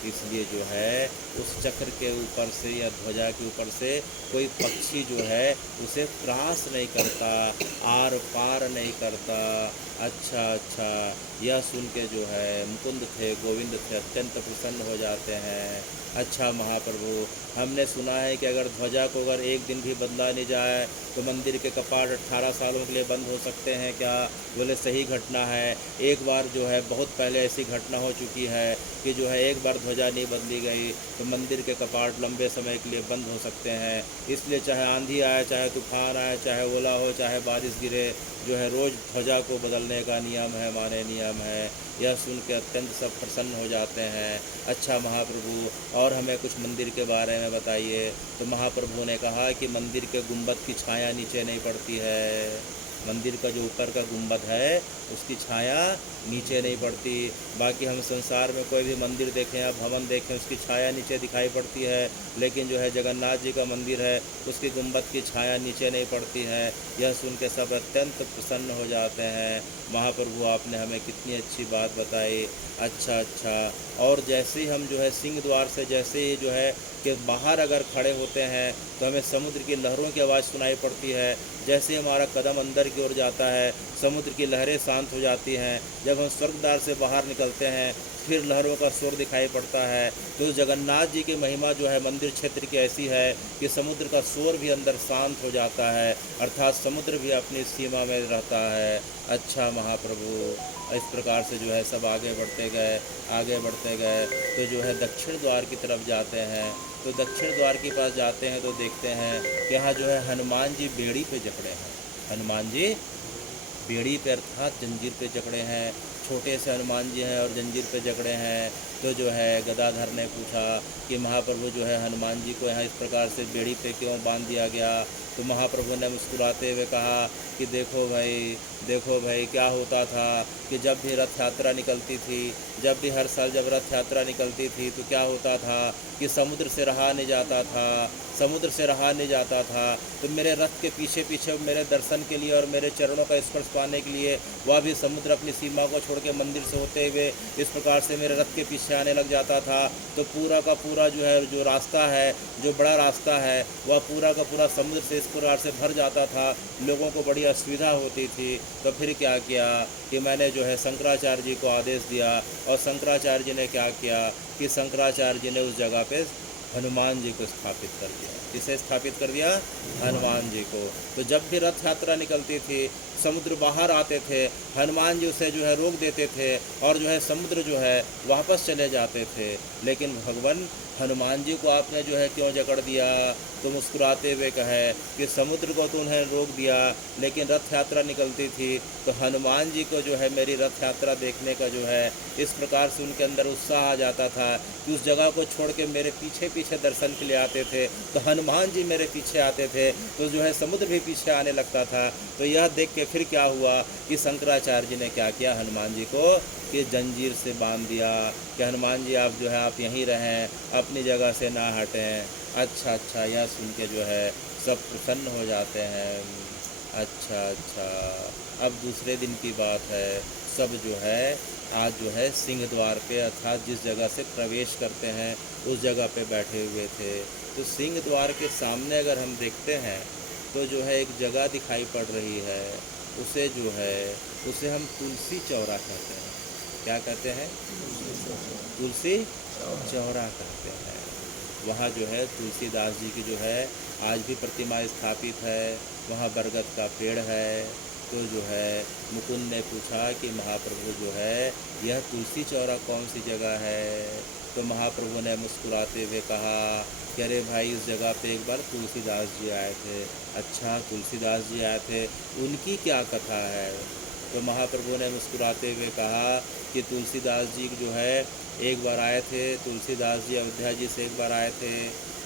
इसलिए जो है उस चक्र के ऊपर से या ध्वजा के ऊपर से कोई पक्षी जो है उसे क्रॉस नहीं करता, आर पार नहीं करता। अच्छा अच्छा, यह सुन के जो है मुकुंद थे, गोविंद थे, अत्यंत प्रसन्न हो जाते हैं। अच्छा महाप्रभु, हमने सुना है कि अगर ध्वजा को अगर एक दिन भी बदला नहीं जाए तो मंदिर के कपाट 18 सालों के लिए बंद हो सकते हैं क्या? बोले सही घटना है। एक बार जो है बहुत पहले ऐसी घटना हो चुकी है कि जो है एक बार ध्वजा नहीं बदली गई तो मंदिर के कपाट लंबे समय के लिए बंद हो सकते हैं। इसलिए चाहे आंधी आए, चाहे तूफान आए, चाहे ओला हो, चाहे बारिश गिरे, जो है रोज़ ध्वजा को बदलने का नियम है, माने नियम है। यह सुन के अत्यंत सब प्रसन्न हो जाते हैं। अच्छा महाप्रभु, और हमें कुछ मंदिर के बारे में बताइए। तो महाप्रभु ने कहा कि मंदिर के गुंबद की छाया नीचे नहीं पड़ती है। मंदिर का जो ऊपर का गुंबद है उसकी छाया नीचे नहीं पड़ती। बाकी हम संसार में कोई भी मंदिर देखें या भवन देखें उसकी छाया नीचे दिखाई पड़ती है, लेकिन जो है जगन्नाथ जी का मंदिर है उसकी गुंबद की छाया नीचे नहीं पड़ती है। यह सुन के सब अत्यंत प्रसन्न हो जाते हैं। महाप्रभु, आपने हमें कितनी अच्छी बात बताई। अच्छा अच्छा, और जैसे ही हम जो है सिंह द्वार से जैसे ही जो है कि बाहर अगर खड़े होते हैं तो हमें समुद्र की लहरों की आवाज़ सुनाई पड़ती है। जैसे ही हमारा कदम अंदर की ओर जाता है समुद्र की लहरें शांत हो जाती हैं। जब हम स्वर्गद्वार से बाहर निकलते हैं फिर लहरों का शोर दिखाई पड़ता है। तो जगन्नाथ जी की महिमा जो है मंदिर क्षेत्र की ऐसी है कि समुद्र का शोर भी अंदर शांत हो जाता है, अर्थात समुद्र भी अपनी सीमा में रहता है। अच्छा महाप्रभु, इस प्रकार से जो है सब आगे बढ़ते गए, आगे बढ़ते गए तो जो है दक्षिण द्वार की तरफ जाते हैं। तो दक्षिण द्वार के पास जाते हैं तो देखते हैं कि यहाँ जो है हनुमान जी बेड़ी पे जकड़े हैं। हनुमान जी बेड़ी पे अर्थात जंजीर पे जकड़े हैं। छोटे से हनुमान जी हैं और जंजीर पे जकड़े हैं। तो जो है गदाधर ने पूछा कि महाप्रभु जो है हनुमान जी को यहाँ इस प्रकार से बेड़ी पे क्यों बांध दिया गया? तो महाप्रभु ने मुस्कुराते हुए कहा कि देखो भाई क्या होता था कि जब भी रथ यात्रा निकलती थी, जब भी हर साल जब रथ यात्रा निकलती थी तो क्या होता था कि समुद्र से रहा नहीं जाता था, समुद्र से रहा नहीं जाता था। तो मेरे रथ के पीछे पीछे मेरे दर्शन के लिए और मेरे चरणों का स्पर्श पाने के लिए वह भी समुद्र अपनी सीमा को छोड़ के मंदिर से होते हुए इस प्रकार से मेरे रथ के पीछे आने लग जाता था। तो पूरा का पूरा जो है जो रास्ता है, जो बड़ा रास्ता है, वह पूरा का पूरा समुद्र से इस प्रकार से भर जाता था, लोगों को बड़ी असुविधा होती थी। तो फिर क्या किया कि मैंने जो है शंकराचार्य जी को आदेश दिया, और शंकराचार्य जी ने क्या किया कि शंकराचार्य जी ने उस जगह पे हनुमान जी को स्थापित कर दिया। किसे स्थापित कर दिया? हनुमान जी को। तो जब भी रथ यात्रा निकलती थी, समुद्र बाहर आते थे, हनुमान जी उसे जो है रोक देते थे और जो है समुद्र जो है वापस चले जाते थे। लेकिन भगवान हनुमान जी को आपने जो है क्यों जकड़ दिया? तो मुस्कुराते हुए कहे कि समुद्र को तो उन्हें रोक दिया, लेकिन रथ यात्रा निकलती थी तो हनुमान जी को जो है मेरी रथ यात्रा देखने का जो है इस प्रकार से उनके अंदर उत्साह आ जाता था कि उस जगह को छोड़ के मेरे पीछे पीछे दर्शन के लिए आते थे। तो हनुमान जी मेरे पीछे आते थे तो जो है समुद्र भी पीछे आने लगता था। तो यह देख के फिर क्या हुआ कि शंकराचार्य जी ने क्या किया, हनुमान जी को कि जंजीर से बांध दिया कि हनुमान जी आप जो है आप यहीं रहें, अपनी जगह से ना हटें। अच्छा अच्छा, यह सुन के जो है सब प्रसन्न हो जाते हैं। अच्छा अच्छा, अब दूसरे दिन की बात है। सब जो है आज जो है सिंह द्वार पे अर्थात जिस जगह से प्रवेश करते हैं उस जगह पे बैठे हुए थे। तो सिंह द्वार के सामने अगर हम देखते हैं तो जो है एक जगह दिखाई पड़ रही है, उसे हम तुलसी चौरा कहते हैं। क्या कहते हैं? तुलसी चौरा कहते हैं। वहाँ जो है तुलसीदास जी की जो है आज भी प्रतिमा स्थापित है, वहाँ बरगद का पेड़ है। तो जो है मुकुंद ने पूछा कि महाप्रभु जो है यह तुलसी चौरा कौन सी जगह है? तो महाप्रभु ने मुस्कुराते हुए कहा कि अरे भाई उस जगह पे एक बार तुलसीदास जी आए थे। अच्छा, तुलसीदास जी आए थे, उनकी क्या कथा है? तो महाप्रभु ने मुस्कुराते हुए कहा कि तुलसीदास जी जो है एक बार आए थे, तुलसीदास जी अयोध्या जी से एक बार आए थे।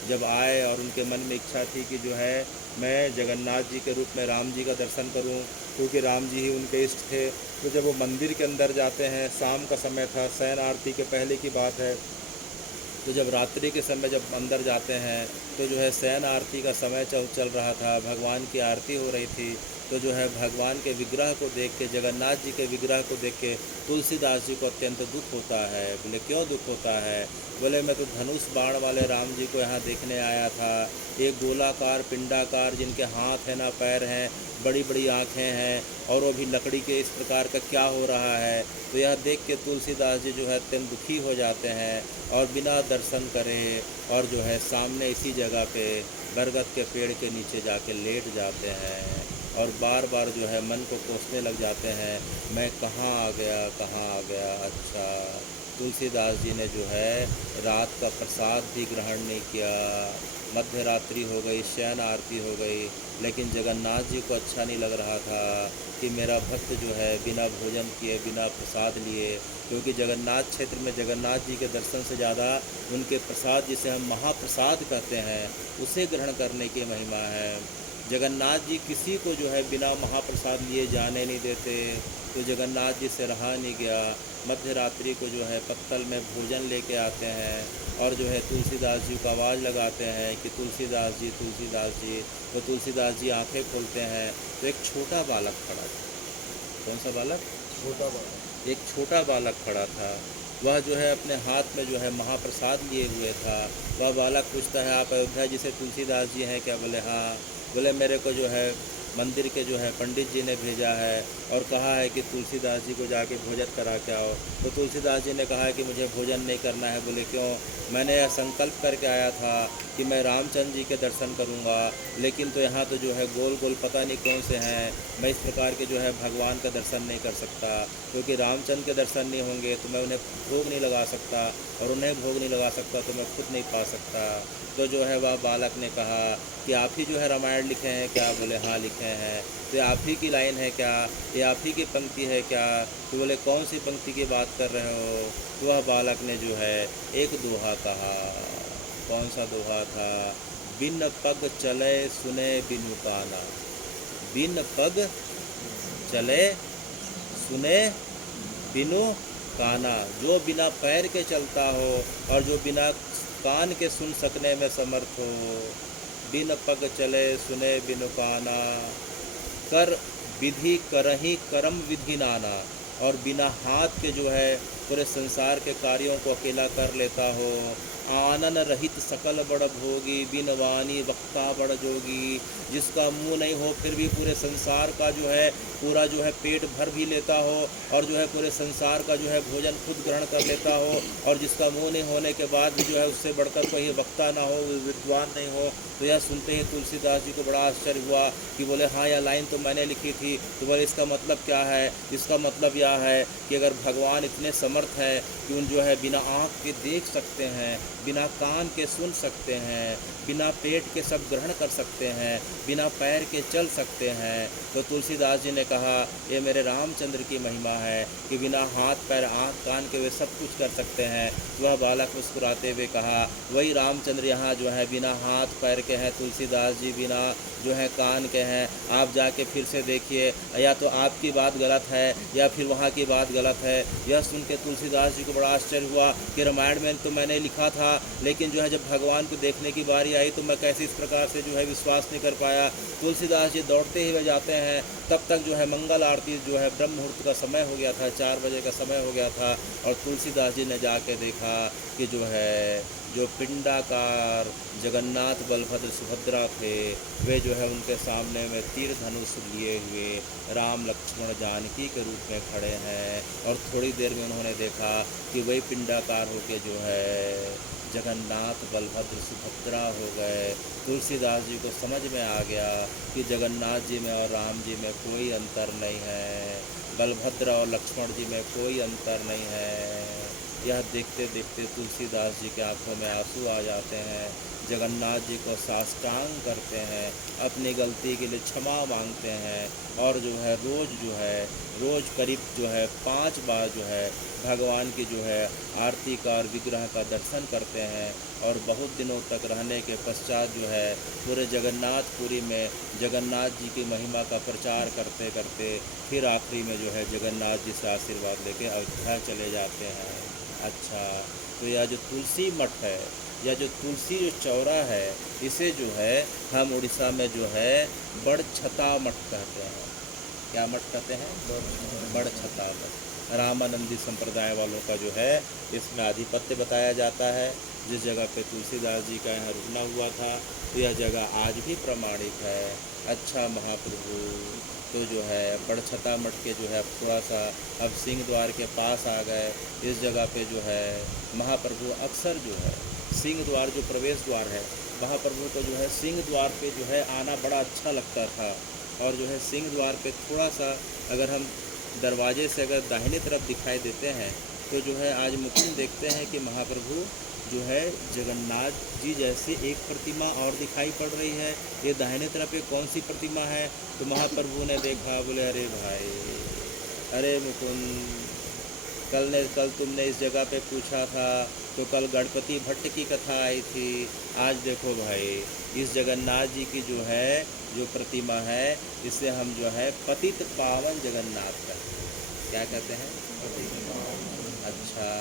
जब आए और उनके मन में इच्छा थी कि जो है मैं जगन्नाथ जी के रूप में राम जी का दर्शन करूं, क्योंकि राम जी ही उनके इष्ट थे। तो जब वो मंदिर के अंदर जाते हैं, शाम का समय था, शयन आरती के पहले की बात है। तो जब रात्रि के समय जब अंदर जाते हैं तो जो है शयन आरती का समय चल रहा था, भगवान की आरती हो रही थी। तो जो है भगवान के विग्रह को देख के, जगन्नाथ जी के विग्रह को देख के तुलसीदास जी को अत्यंत दुख होता है। बोले क्यों दुख होता है? बोले मैं तो धनुष बाण वाले राम जी को यहाँ देखने आया था। एक गोलाकार पिंडाकार जिनके हाथ हैं ना पैर हैं, बड़ी बड़ी आँखें हैं, और वो भी लकड़ी के इस प्रकार का क्या हो रहा है। तो यह देख के तुलसीदास जी जो है अत्यंत दुखी हो जाते हैं और बिना दर्शन करे और जो है सामने इसी जगह पे बरगद के पेड़ के नीचे जाके लेट जाते हैं और बार बार जो है मन को कोसने लग जाते हैं, मैं कहाँ आ गया, कहाँ आ गया। अच्छा, तुलसीदास जी ने जो है रात का प्रसाद भी ग्रहण नहीं किया, मध्य रात्रि हो गई, शयन आरती हो गई, लेकिन जगन्नाथ जी को अच्छा नहीं लग रहा था कि मेरा भक्त जो है बिना भोजन किए, बिना प्रसाद लिए, क्योंकि जगन्नाथ क्षेत्र में जगन्नाथ जी के दर्शन से ज़्यादा उनके प्रसाद, जिसे हम महाप्रसाद कहते हैं, उसे ग्रहण करने की महिमा है। जगन्नाथ जी किसी को जो है बिना महाप्रसाद लिए जाने नहीं देते, तो जगन्नाथ जी से रहा नहीं गया। मध्य रात्रि को जो है पत्तल में भोजन लेके आते हैं और जो है तुलसीदास जी को आवाज़ लगाते हैं कि तुलसीदास जी, तुलसीदास जी। तो तुलसीदास जी आंखें खोलते हैं तो एक छोटा बालक खड़ा था। कौन सा बालक? छोटा बालक। एक छोटा बालक खड़ा था। वह जो है अपने हाथ में जो है महाप्रसाद लिए हुए था। वह बालक पूछता है, आप अयोध्या जी से तुलसीदास जी हैं क्या? बोले हाँ। बोले मेरे को जो है मंदिर के जो है पंडित जी ने भेजा है और कहा है कि तुलसीदास जी को जाके भोजन करा के आओ। तो तुलसीदास जी ने कहा है कि मुझे भोजन नहीं करना है। बोले क्यों? मैंने यह संकल्प करके आया था कि मैं रामचंद्र जी के दर्शन करूंगा, लेकिन तो यहाँ तो जो है गोल गोल पता नहीं कौन से हैं, मैं इस प्रकार के जो है भगवान का दर्शन नहीं कर सकता, क्योंकि रामचंद्र के दर्शन नहीं होंगे तो मैं उन्हें भोग नहीं लगा सकता, और उन्हें भोग नहीं लगा सकता तो मैं खुद नहीं पा सकता। तो जो है वह बालक ने कहा कि आप ही जो है रामायण लिखे हैं क्या? बोले हाँ लिखे हैं। तो ये आप ही की लाइन है क्या? ये आप ही की पंक्ति है क्या? तो बोले कौन सी पंक्ति की बात कर रहे हो? तो वह बालक ने जो है एक दोहा कहा। कौन सा दोहा था? बिन पग चले सुने बिनु काना। बिन पग चले सुने बिनु काना। जो बिना पैर के चलता हो और जो बिना कान के सुन सकने में समर्थ हो। बिन पग चले सुने बिनु काना, कर विधि करही करम विधि नाना। और बिना हाथ के जो है पूरे संसार के कार्यों को अकेला कर लेता हो। आनन रहित सकल बड़ भोगी, बिन वाणी वक्ता बड़ जोगी। जिसका मुंह नहीं हो फिर भी पूरे संसार का जो है पूरा जो है पेट भर भी लेता हो, और जो है पूरे संसार का जो है भोजन खुद ग्रहण कर लेता हो, और जिसका मुंह नहीं होने के बाद भी जो है उससे बढ़कर कोई वक्ता ना हो, विद्वान नहीं हो। तो यह सुनते ही तुलसीदास जी को बड़ा आश्चर्य हुआ कि बोले हाँ यह लाइन तो मैंने लिखी थी। तो बोले इसका मतलब क्या है? इसका मतलब यह है कि अगर भगवान इतने समर्थ है कि उन जो है बिना आँख के देख सकते हैं, बिना कान के सुन सकते हैं, बिना पेट के सब ग्रहण कर सकते हैं, बिना पैर के चल सकते हैं, तो तुलसीदास जी ने कहा ये मेरे रामचंद्र की महिमा है कि बिना हाथ पैर आँख कान के वे सब कुछ कर सकते हैं। वह बालक मुस्कुराते हुए कहा वही रामचंद्र यहाँ जो है बिना हाथ पैर के हैं, तुलसीदास जी बिना जो है कान के हैं। आप जाके फिर से देखिए, या तो आपकी बात गलत है या फिर वहाँ की बात गलत है। यह सुन के तुलसीदास जी को बड़ा आश्चर्य हुआ कि रामायण में तो मैंने लिखा था, लेकिन जो है जब भगवान को देखने की बारी आई तो मैं कैसे इस प्रकार से जो है विश्वास नहीं कर पाया। तुलसीदास जी दौड़ते हुए जाते हैं। तब तक जो है मंगल आरती जो है ब्रह्म मुहूर्त का समय हो गया था, 4 बजे का समय हो गया था, और तुलसीदास जी ने जाके देखा कि जो है जो पिंडाकार जगन्नाथ बलभद्र सुभद्रा थे वे जो है उनके सामने में तीर धनुष लिए हुए राम लक्ष्मण जानकी के रूप में खड़े हैं। और थोड़ी देर में उन्होंने देखा कि वही पिंडाकार होके जो है जगन्नाथ बलभद्र सुभद्रा हो गए। तुलसीदास जी को समझ में आ गया कि जगन्नाथ जी में और राम जी में कोई अंतर नहीं है, बलभद्र और लक्ष्मण जी में कोई अंतर नहीं है। यह देखते देखते तुलसीदास जी के आंखों में आंसू आ जाते हैं। जगन्नाथ जी को साष्टांग करते हैं, अपनी गलती के लिए क्षमा मांगते हैं, और जो है रोज़ करीब जो है 5 बार जो है भगवान की जो है आरती का और विग्रह का दर्शन करते हैं। और बहुत दिनों तक रहने के पश्चात जो है पूरे जगन्नाथपुरी में जगन्नाथ जी की महिमा का प्रचार करते करते फिर आखिरी में जो है जगन्नाथ जी से आशीर्वाद लेके अयोध्या चले जाते हैं। अच्छा, तो यह जो तुलसी मठ है या जो तुलसी जो चौरा है, इसे जो है हम उड़ीसा में जो है बड़ छता मठ कहते हैं। क्या मठ कहते हैं? बड़ छता मठ। रामानंदी संप्रदाय वालों का जो है इसमें आधिपत्य बताया जाता है। जिस जगह पे तुलसीदास जी का यहाँ रुकना हुआ था तो यह जगह आज भी प्रमाणिक है। अच्छा महाप्रभु तो जो है बड़छता मठ के जो है अब थोड़ा सा अब सिंह द्वार के पास आ गए। इस जगह पे जो है महाप्रभु अक्सर जो है सिंह द्वार जो प्रवेश द्वार है, महाप्रभु को जो है सिंह द्वार पे जो है आना बड़ा अच्छा लगता था। और जो है सिंह द्वार पे थोड़ा सा अगर हम दरवाजे से अगर दाहिने तरफ दिखाई देते हैं तो जो है आज मुकुंद देखते हैं कि महाप्रभु जो है जगन्नाथ जी जैसी एक प्रतिमा और दिखाई पड़ रही है। ये दाहिने तरफ एक कौन सी प्रतिमा है? तो महाप्रभु ने देखा, बोले अरे भाई, अरे मुकुंद, कल तुमने इस जगह पे पूछा था तो कल गणपति भट्ट की कथा आई थी। आज देखो भाई, इस जगन्नाथ जी की जो है जो प्रतिमा है इसे हम जो है पतित पावन जगन्नाथ कहते हैं। क्या कहते हैं? अच्छा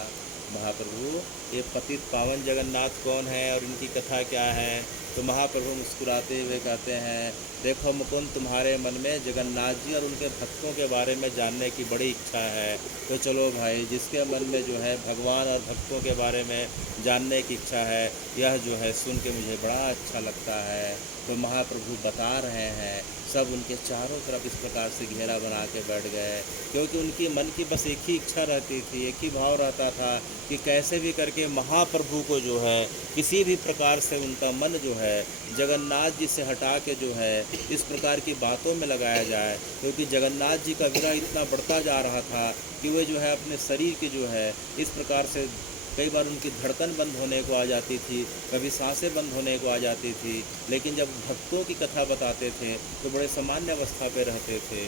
महाप्रभु, ये पतित पावन जगन्नाथ कौन है और इनकी कथा क्या है? तो महाप्रभु मुस्कुराते हुए कहते हैं, देखो मुकुंद, तुम्हारे मन में जगन्नाथ जी और उनके भक्तों के बारे में जानने की बड़ी इच्छा है। तो चलो भाई, जिसके मन में जो है भगवान और भक्तों के बारे में जानने की इच्छा है, यह जो है सुन के मुझे बड़ा अच्छा लगता है। तो महाप्रभु बता रहे हैं, सब उनके चारों तरफ इस प्रकार से घेरा बना के बैठ गए, क्योंकि उनकी मन की बस एक ही इच्छा रहती थी, एक ही भाव रहता था कि कैसे भी करके महाप्रभु को जो है किसी भी प्रकार से उनका मन जो है जगन्नाथ जी से हटा के जो है इस प्रकार की बातों में लगाया जाए। क्योंकि जगन्नाथ जी का विरह इतना बढ़ता जा रहा था कि वे जो है अपने शरीर की जो है इस प्रकार से कई बार उनकी धड़कन बंद होने को आ जाती थी, कभी सांसें बंद होने को आ जाती थी। लेकिन जब भक्तों की कथा बताते थे तो बड़े सामान्य अवस्था पे रहते थे।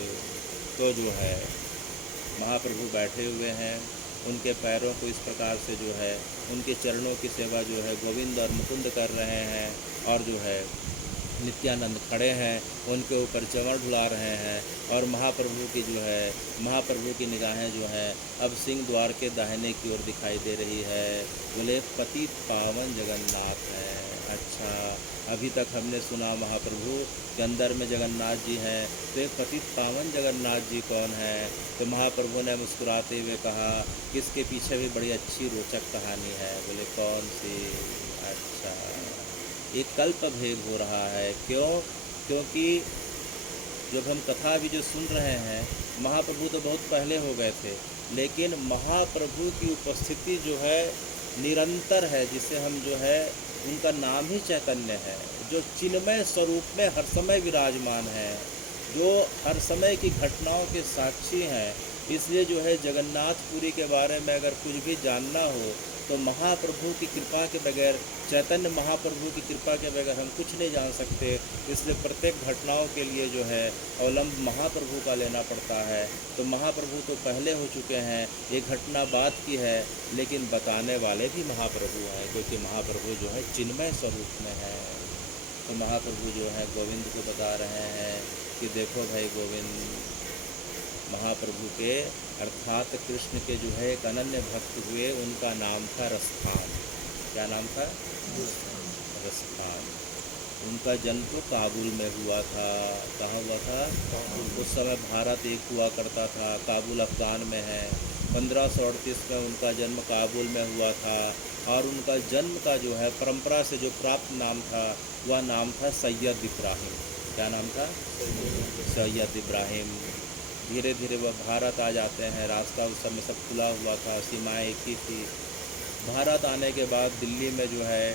तो जो है महाप्रभु बैठे हुए हैं, उनके पैरों को इस प्रकार से जो है उनके चरणों की सेवा जो है गोविंद और मुकुंद कर रहे हैं। और जो है नित्यानंद खड़े हैं, उनके ऊपर चंवर ढुला रहे हैं। और महाप्रभु की जो है महाप्रभु की निगाहें जो हैं अब सिंह द्वार के दाहिने की ओर दिखाई दे रही है। बोले पतित पावन जगन्नाथ है। अच्छा, अभी तक हमने सुना महाप्रभु के अंदर में जगन्नाथ जी हैं, तो ये पतित पावन जगन्नाथ जी कौन है? तो महाप्रभु ने मुस्कुराते हुए कहा कि इसके पीछे भी बड़ी अच्छी रोचक कहानी है। बोले कौन सी? अच्छा, एक कल्प भेद हो रहा है। क्यों? क्योंकि जब हम कथा भी जो सुन रहे हैं, महाप्रभु तो बहुत पहले हो गए थे, लेकिन महाप्रभु की उपस्थिति जो है निरंतर है, जिसे हम जो है उनका नाम ही चैतन्य है, जो चिन्मय स्वरूप में हर समय विराजमान है, जो हर समय की घटनाओं के साक्षी हैं। इसलिए जो है जगन्नाथपुरी के बारे में अगर कुछ भी जानना हो तो महाप्रभु की कृपा के बगैर, चैतन्य महाप्रभु की कृपा के बगैर हम कुछ नहीं जान सकते। इसलिए प्रत्येक घटनाओं के लिए जो है अवलंब महाप्रभु का लेना पड़ता है। तो महाप्रभु तो पहले हो चुके हैं, ये घटना बाद की है, लेकिन बताने वाले भी महाप्रभु हैं, क्योंकि महाप्रभु जो है चिन्मय स्वरूप में है। तो महाप्रभु जो है गोविंद को बता रहे हैं कि देखो भाई गोविंद, महाप्रभु के अर्थात कृष्ण के जो है एक अनन्य भक्त हुए, उनका नाम था रसखान। क्या नाम था? रसखान। उनका जन्म तो काबुल में हुआ था। कहाँ हुआ था? उस समय भारत एक हुआ करता था, काबुल अफ़गान में है। 1538 में उनका जन्म काबुल में हुआ था। और उनका जन्म का जो है परंपरा से जो प्राप्त नाम था वह नाम था सैयद इब्राहिम। क्या नाम था? सैयद इब्राहिम। धीरे धीरे वह भारत आ जाते हैं। रास्ता उस समय सब खुला हुआ था, सीमाएँ एक ही थी। भारत आने के बाद दिल्ली में जो है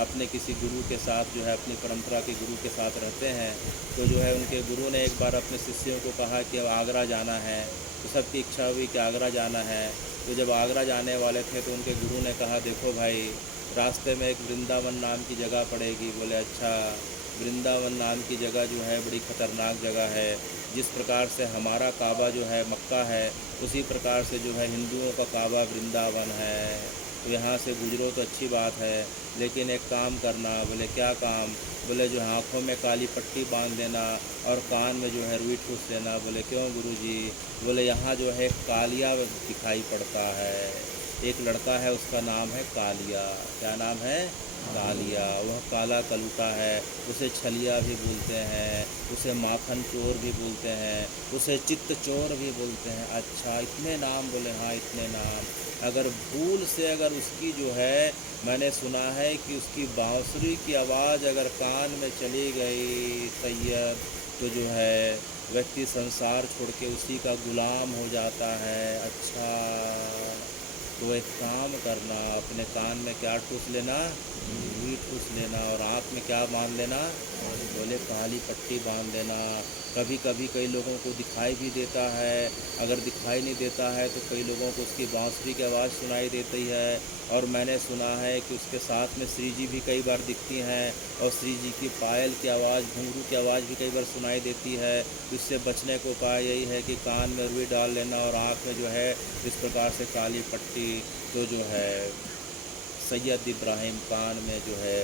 अपने किसी गुरु के साथ जो है अपनी परंपरा के गुरु के साथ रहते हैं। तो जो है उनके गुरु ने एक बार अपने शिष्यों को कहा कि अब आगरा जाना है। तो सबकी इच्छा हुई कि आगरा जाना है। तो जब आगरा जाने वाले थे तो उनके गुरु ने कहा, देखो भाई, रास्ते में एक वृंदावन नाम की जगह पड़ेगी। बोले अच्छा, वृंदावन नाम की जगह जो है बड़ी ख़तरनाक जगह है। जिस प्रकार से हमारा काबा जो है मक्का है, उसी प्रकार से जो है हिंदुओं का काबा वृंदावन है। तो यहाँ से गुजरो तो अच्छी बात है, लेकिन एक काम करना। बोले क्या काम? बोले जो आँखों में काली पट्टी बांध देना और कान में जो है रुई ठूस देना। बोले क्यों गुरुजी? बोले यहाँ जो है कालिया दिखाई पड़ता है। एक लड़का है, उसका नाम है कालिया। क्या नाम है? कालिया। वह काला कलूटा है, उसे छलिया भी बोलते हैं, उसे माखन चोर भी बोलते हैं, उसे चित्त चोर भी बोलते हैं। अच्छा, इतने नाम बोले? हाँ, इतने नाम। अगर भूल से अगर उसकी जो है, मैंने सुना है कि उसकी बांसुरी की आवाज़ अगर कान में चली गई सैयद, तो जो है व्यक्ति संसार छोड़ के उसी का गुलाम हो जाता है। अच्छा, तो एक काम करना, अपने कान में क्या ठूस लेना? घी ठूस लेना। और आँख में क्या बांध लेना? बोले काली पट्टी बांध लेना। कभी कभी कई लोगों को दिखाई भी देता है, अगर दिखाई नहीं देता है तो कई लोगों को उसकी बांसुरी की आवाज़ सुनाई देती है। और मैंने सुना है कि उसके साथ में श्री जी भी कई बार दिखती हैं, और श्री जी की पायल की आवाज़, घुंघरू की आवाज़ भी कई बार सुनाई देती है। इससे बचने को उपाय यही है कि कान में रुई डाल लेना और आँख में जो है इस प्रकार से काली पट्टी। तो जो है सैयद इब्राहिम कान में जो है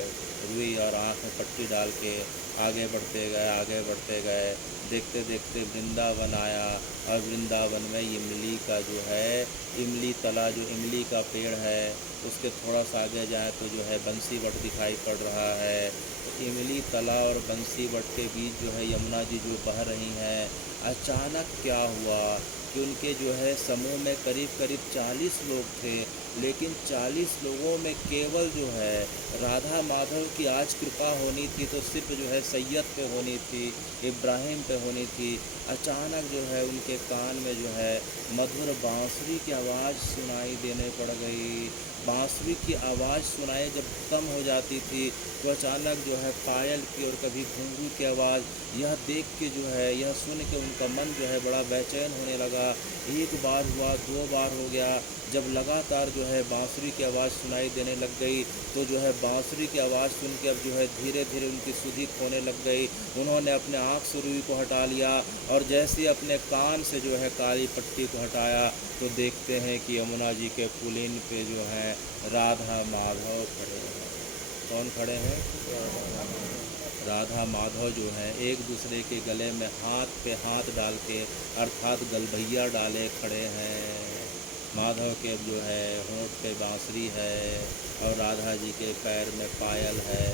रुई और आँख में पट्टी डाल के आगे बढ़ते गए, आगे बढ़ते गए। देखते देखते वृंदावन आया, और वृंदावन में इमली का जो है, इमली तला, जो इमली का पेड़ है, उसके थोड़ा सा आगे जाए तो जो है बंसी वट दिखाई पड़ रहा है। तो इमली तला और बंसी वट के बीच जो है यमुना जी जो बह रही हैं। अचानक क्या हुआ कि उनके जो है समूह में करीब करीब 40 लोग थे, लेकिन 40 लोगों में केवल जो है राधा माधव की आज कृपा होनी थी तो सिर्फ जो है सैयद पे होनी थी, इब्राहिम पे होनी थी। अचानक जो है उनके कान में जो है मधुर बांसुरी की आवाज़ सुनाई देने पड़ गई। बांसुरी की आवाज़ सुनाई जब कम हो जाती थी तो अचानक जो है पायल की और कभी घुंघरू की आवाज़, यह देख के जो है, यह सुन के उनका मन जो है बड़ा बेचैन होने लगा। एक बार हुआ, 2 बार हो गया। जब लगातार जो है बांसुरी की आवाज़ सुनाई देने लग गई तो जो है बांसुरी की आवाज़ सुन के अब जो है धीरे धीरे उनकी सुधि खोने लग गई। उन्होंने अपने आँख से रुई को हटा लिया, और जैसे अपने कान से जो है काली पट्टी को हटाया तो देखते हैं कि यमुना जी के पुलिन पे जो है राधा माधव खड़े हैं। कौन खड़े हैं? राधा माधव जो हैं एक दूसरे के गले में हाथ पे हाथ डाल के, अर्थात गलभैया डाले खड़े हैं। माधव के जो है होंठ पे बांसुरी है और राधा जी के पैर में पायल है।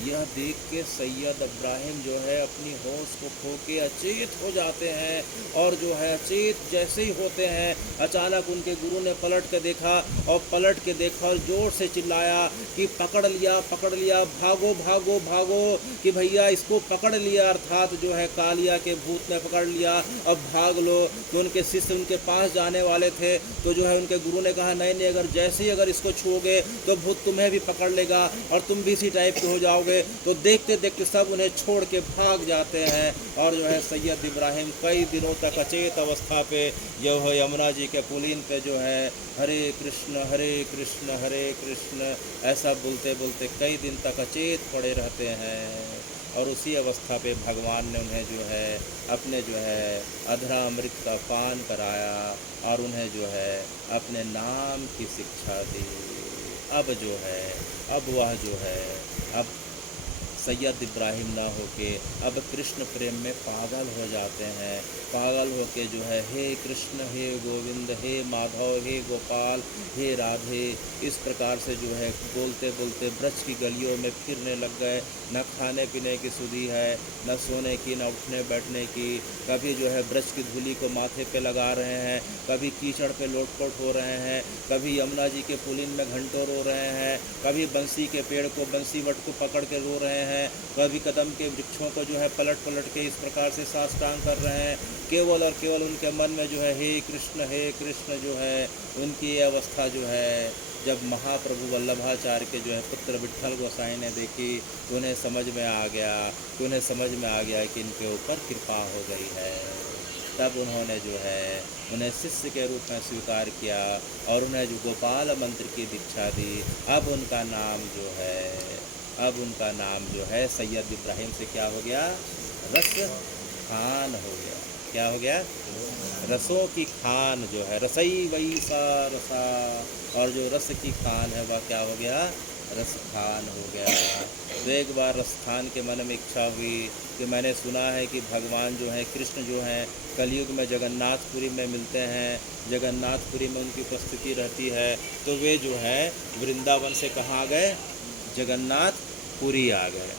यह देख के सैयद इब्राहिम जो है अपनी होश को खो के अचेत हो जाते हैं, और जो है अचेत जैसे ही होते हैं अचानक उनके गुरु ने पलट के देखा, और पलट के देखा और ज़ोर से चिल्लाया कि पकड़ लिया, पकड़ लिया, भागो भागो भागो, कि भैया इसको पकड़ लिया, अर्थात जो है कालिया के भूत ने पकड़ लिया, अब भाग लो। तो उनके शिष्य उनके पास जाने वाले थे तो जो है उनके गुरु ने कहा नहीं नहीं, अगर जैसे ही अगर इसको छूओगे तो भूत तुम्हें भी पकड़ लेगा और तुम भी इसी टाइप के हो जाओगे। तो देखते देखते सब उन्हें छोड़ के भाग जाते हैं, और जो है सैयद इब्राहिम कई दिनों तक अचेत अवस्था पे जो है यमुना जी के पुलिन पे जो है हरे कृष्ण हरे कृष्ण हरे कृष्ण ऐसा बोलते बोलते कई दिन तक अचेत पड़े रहते हैं। और उसी अवस्था पे भगवान ने उन्हें जो है अपने जो है अधरा अमृत का पान कराया और उन्हें जो है अपने नाम की शिक्षा दी। अब जो है, अब वह जो है, अब सैयद इब्राहिम ना होके अब कृष्ण प्रेम में पागल हो जाते हैं। पागल होके जो है हे कृष्ण, हे गोविंद, हे माधव, हे गोपाल, हे राधे, इस प्रकार से जो है बोलते बोलते ब्रज की गलियों में फिरने लग गए। न खाने पीने की सुधि है, न सोने की, न उठने बैठने की। कभी जो है ब्रज की धूली को माथे पे लगा रहे हैं, कभी कीचड़ पे लोटपोट हो रहे हैं, कभी यमुना जी के पुलिन में घंटों रो रहे हैं, कभी बंसी के पेड़ को, बंसी वट को पकड़ के रो रहे हैं, कभी कदम के वृक्षों को जो है पलट पलट के इस प्रकार से साष्टांग कर रहे हैं। केवल और केवल उनके मन में जो है हे कृष्ण जो है उनकी ये अवस्था जो है जब महाप्रभु वल्लभाचार्य के जो है पुत्र विट्ठल गोसाई ने देखी तो उन्हें समझ में आ गया कि इनके ऊपर कृपा हो गई है। तब उन्होंने जो है उन्हें शिष्य के रूप में स्वीकार किया और उन्हें जो गोपाल मंत्र की दीक्षा दी। अब उनका नाम जो है सैयद इब्राहिम से क्या हो गया? रस खान हो गया। क्या हो गया? रसों की खान जो है, रसई वही सा रसा, और जो रस की खान है वह क्या हो गया? रसखान हो गया। तो एक बार रसखान के मन में इच्छा हुई कि मैंने सुना है कि भगवान जो हैं कृष्ण जो हैं कलयुग में जगन्नाथपुरी में मिलते हैं, जगन्नाथपुरी में उनकी उपस्थिति रहती है। तो वे जो है वृंदावन से कहाँ आ गए? जगन्नाथपुरी आ गए।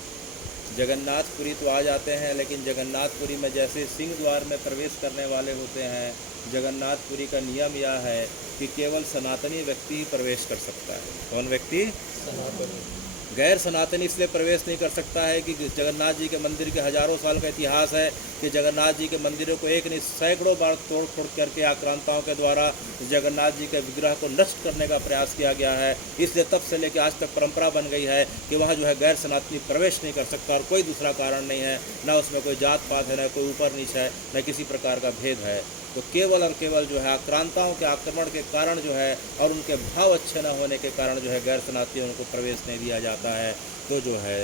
जगन्नाथपुरी तो आ जाते हैं, लेकिन जगन्नाथपुरी में जैसे सिंह द्वार में प्रवेश करने वाले होते हैं, जगन्नाथपुरी का नियम यह है कि केवल सनातनी व्यक्ति ही प्रवेश कर सकता है। कौन व्यक्ति? सनातनी। गैर सनातनी इसलिए प्रवेश नहीं कर सकता है कि जगन्नाथ जी के मंदिर के हजारों साल का इतिहास है कि जगन्नाथ जी के मंदिरों को एक नहीं सैकड़ों बार तोड़ फोड़ करके आक्रांताओं के द्वारा जगन्नाथ जी के विग्रह को नष्ट करने का प्रयास किया गया है। इसलिए तब से लेकर आज तक परंपरा बन गई है कि वहाँ जो है गैर सनातनी प्रवेश नहीं कर सकता, और कोई दूसरा कारण नहीं है, ना उसमें कोई जात पात है, ना कोई ऊपर नीचे है, न किसी प्रकार का भेद है। तो केवल और केवल जो है आक्रांताओं के आक्रमण के कारण जो है और उनके भाव अच्छे न होने के कारण जो है गैर सनातनियों को प्रवेश नहीं दिया जाता है। तो जो है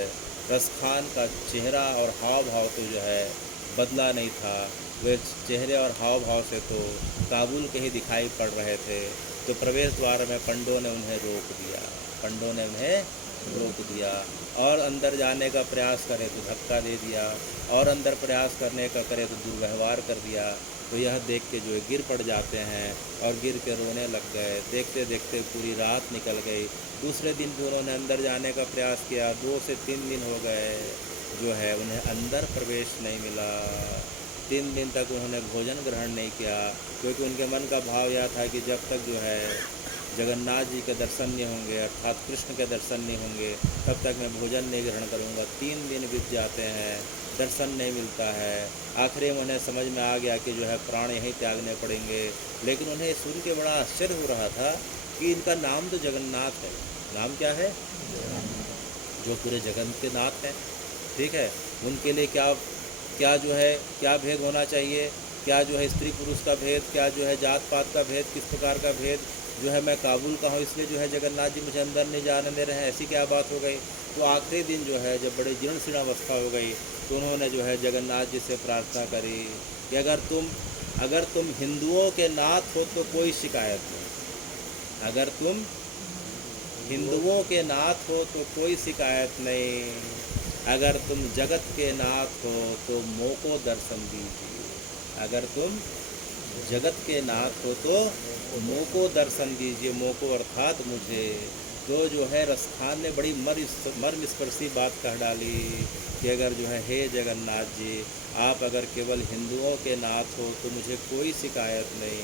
रसखान का चेहरा और हाव भाव तो जो है बदला नहीं था। वे चेहरे और हाव भाव से तो काबुल के ही दिखाई पड़ रहे थे। तो प्रवेश द्वार में पंडों ने उन्हें रोक दिया, पंडों ने उन्हें रोक दिया, और अंदर जाने का प्रयास करे तो धक्का दे दिया, और अंदर प्रयास करने का करे तो दुर्व्यवहार कर दिया। तो यह देख के जो है गिर पड़ जाते हैं और गिर के रोने लग गए। देखते देखते पूरी रात निकल गई। दूसरे दिन भी उन्होंने अंदर जाने का प्रयास किया। 2 से 3 दिन हो गए, जो है उन्हें अंदर प्रवेश नहीं मिला। 3 दिन तक उन्होंने भोजन ग्रहण नहीं किया, क्योंकि उनके मन का भाव यह था कि जब तक जो है जगन्नाथ जी के दर्शन नहीं होंगे, अर्थात कृष्ण के दर्शन नहीं होंगे, तब तक मैं भोजन नहीं ग्रहण करूँगा। 3 दिन बीत जाते हैं, दर्शन नहीं मिलता है। आखिरी में उन्हें समझ में आ गया कि जो है प्राण यहीं त्यागने पड़ेंगे। लेकिन उन्हें सुन के बड़ा आश्चर्य हो रहा था कि इनका नाम तो जगन्नाथ है। नाम क्या है? जो पूरे जगत के नाथ हैं। ठीक है, उनके लिए क्या जो है क्या भेद होना चाहिए? क्या जो है स्त्री पुरुष का भेद? क्या जो है जात पात का भेद? किस प्रकार का भेद? जो है मैं काबुल का हूँ, इसलिए जो है जगन्नाथ जी मुझे अंदर नहीं जाने दे रहे हैं, ऐसी क्या बात हो गई? तो आखिरी दिन जो है जब बड़े जीर्ण शीर्ण अवस्था हो गई, तो उन्होंने जो है जगन्नाथ जी से प्रार्थना करी कि अगर तुम हिंदुओं के नाथ हो तो कोई शिकायत नहीं, अगर तुम हिंदुओं के नाथ हो तो कोई शिकायत नहीं, अगर तुम जगत के नाथ हो तो मोको दर्शन दीजिए, अगर तुम जगत के नाथ हो तो मोको दर्शन दीजिए। मोको अर्थात मुझे। तो जो है रसखान ने बड़ी मर्मस्पर्शी बात कह डाली कि अगर जो है हे जगन्नाथ जी, आप अगर केवल हिंदुओं के नाथ हो तो मुझे कोई शिकायत नहीं,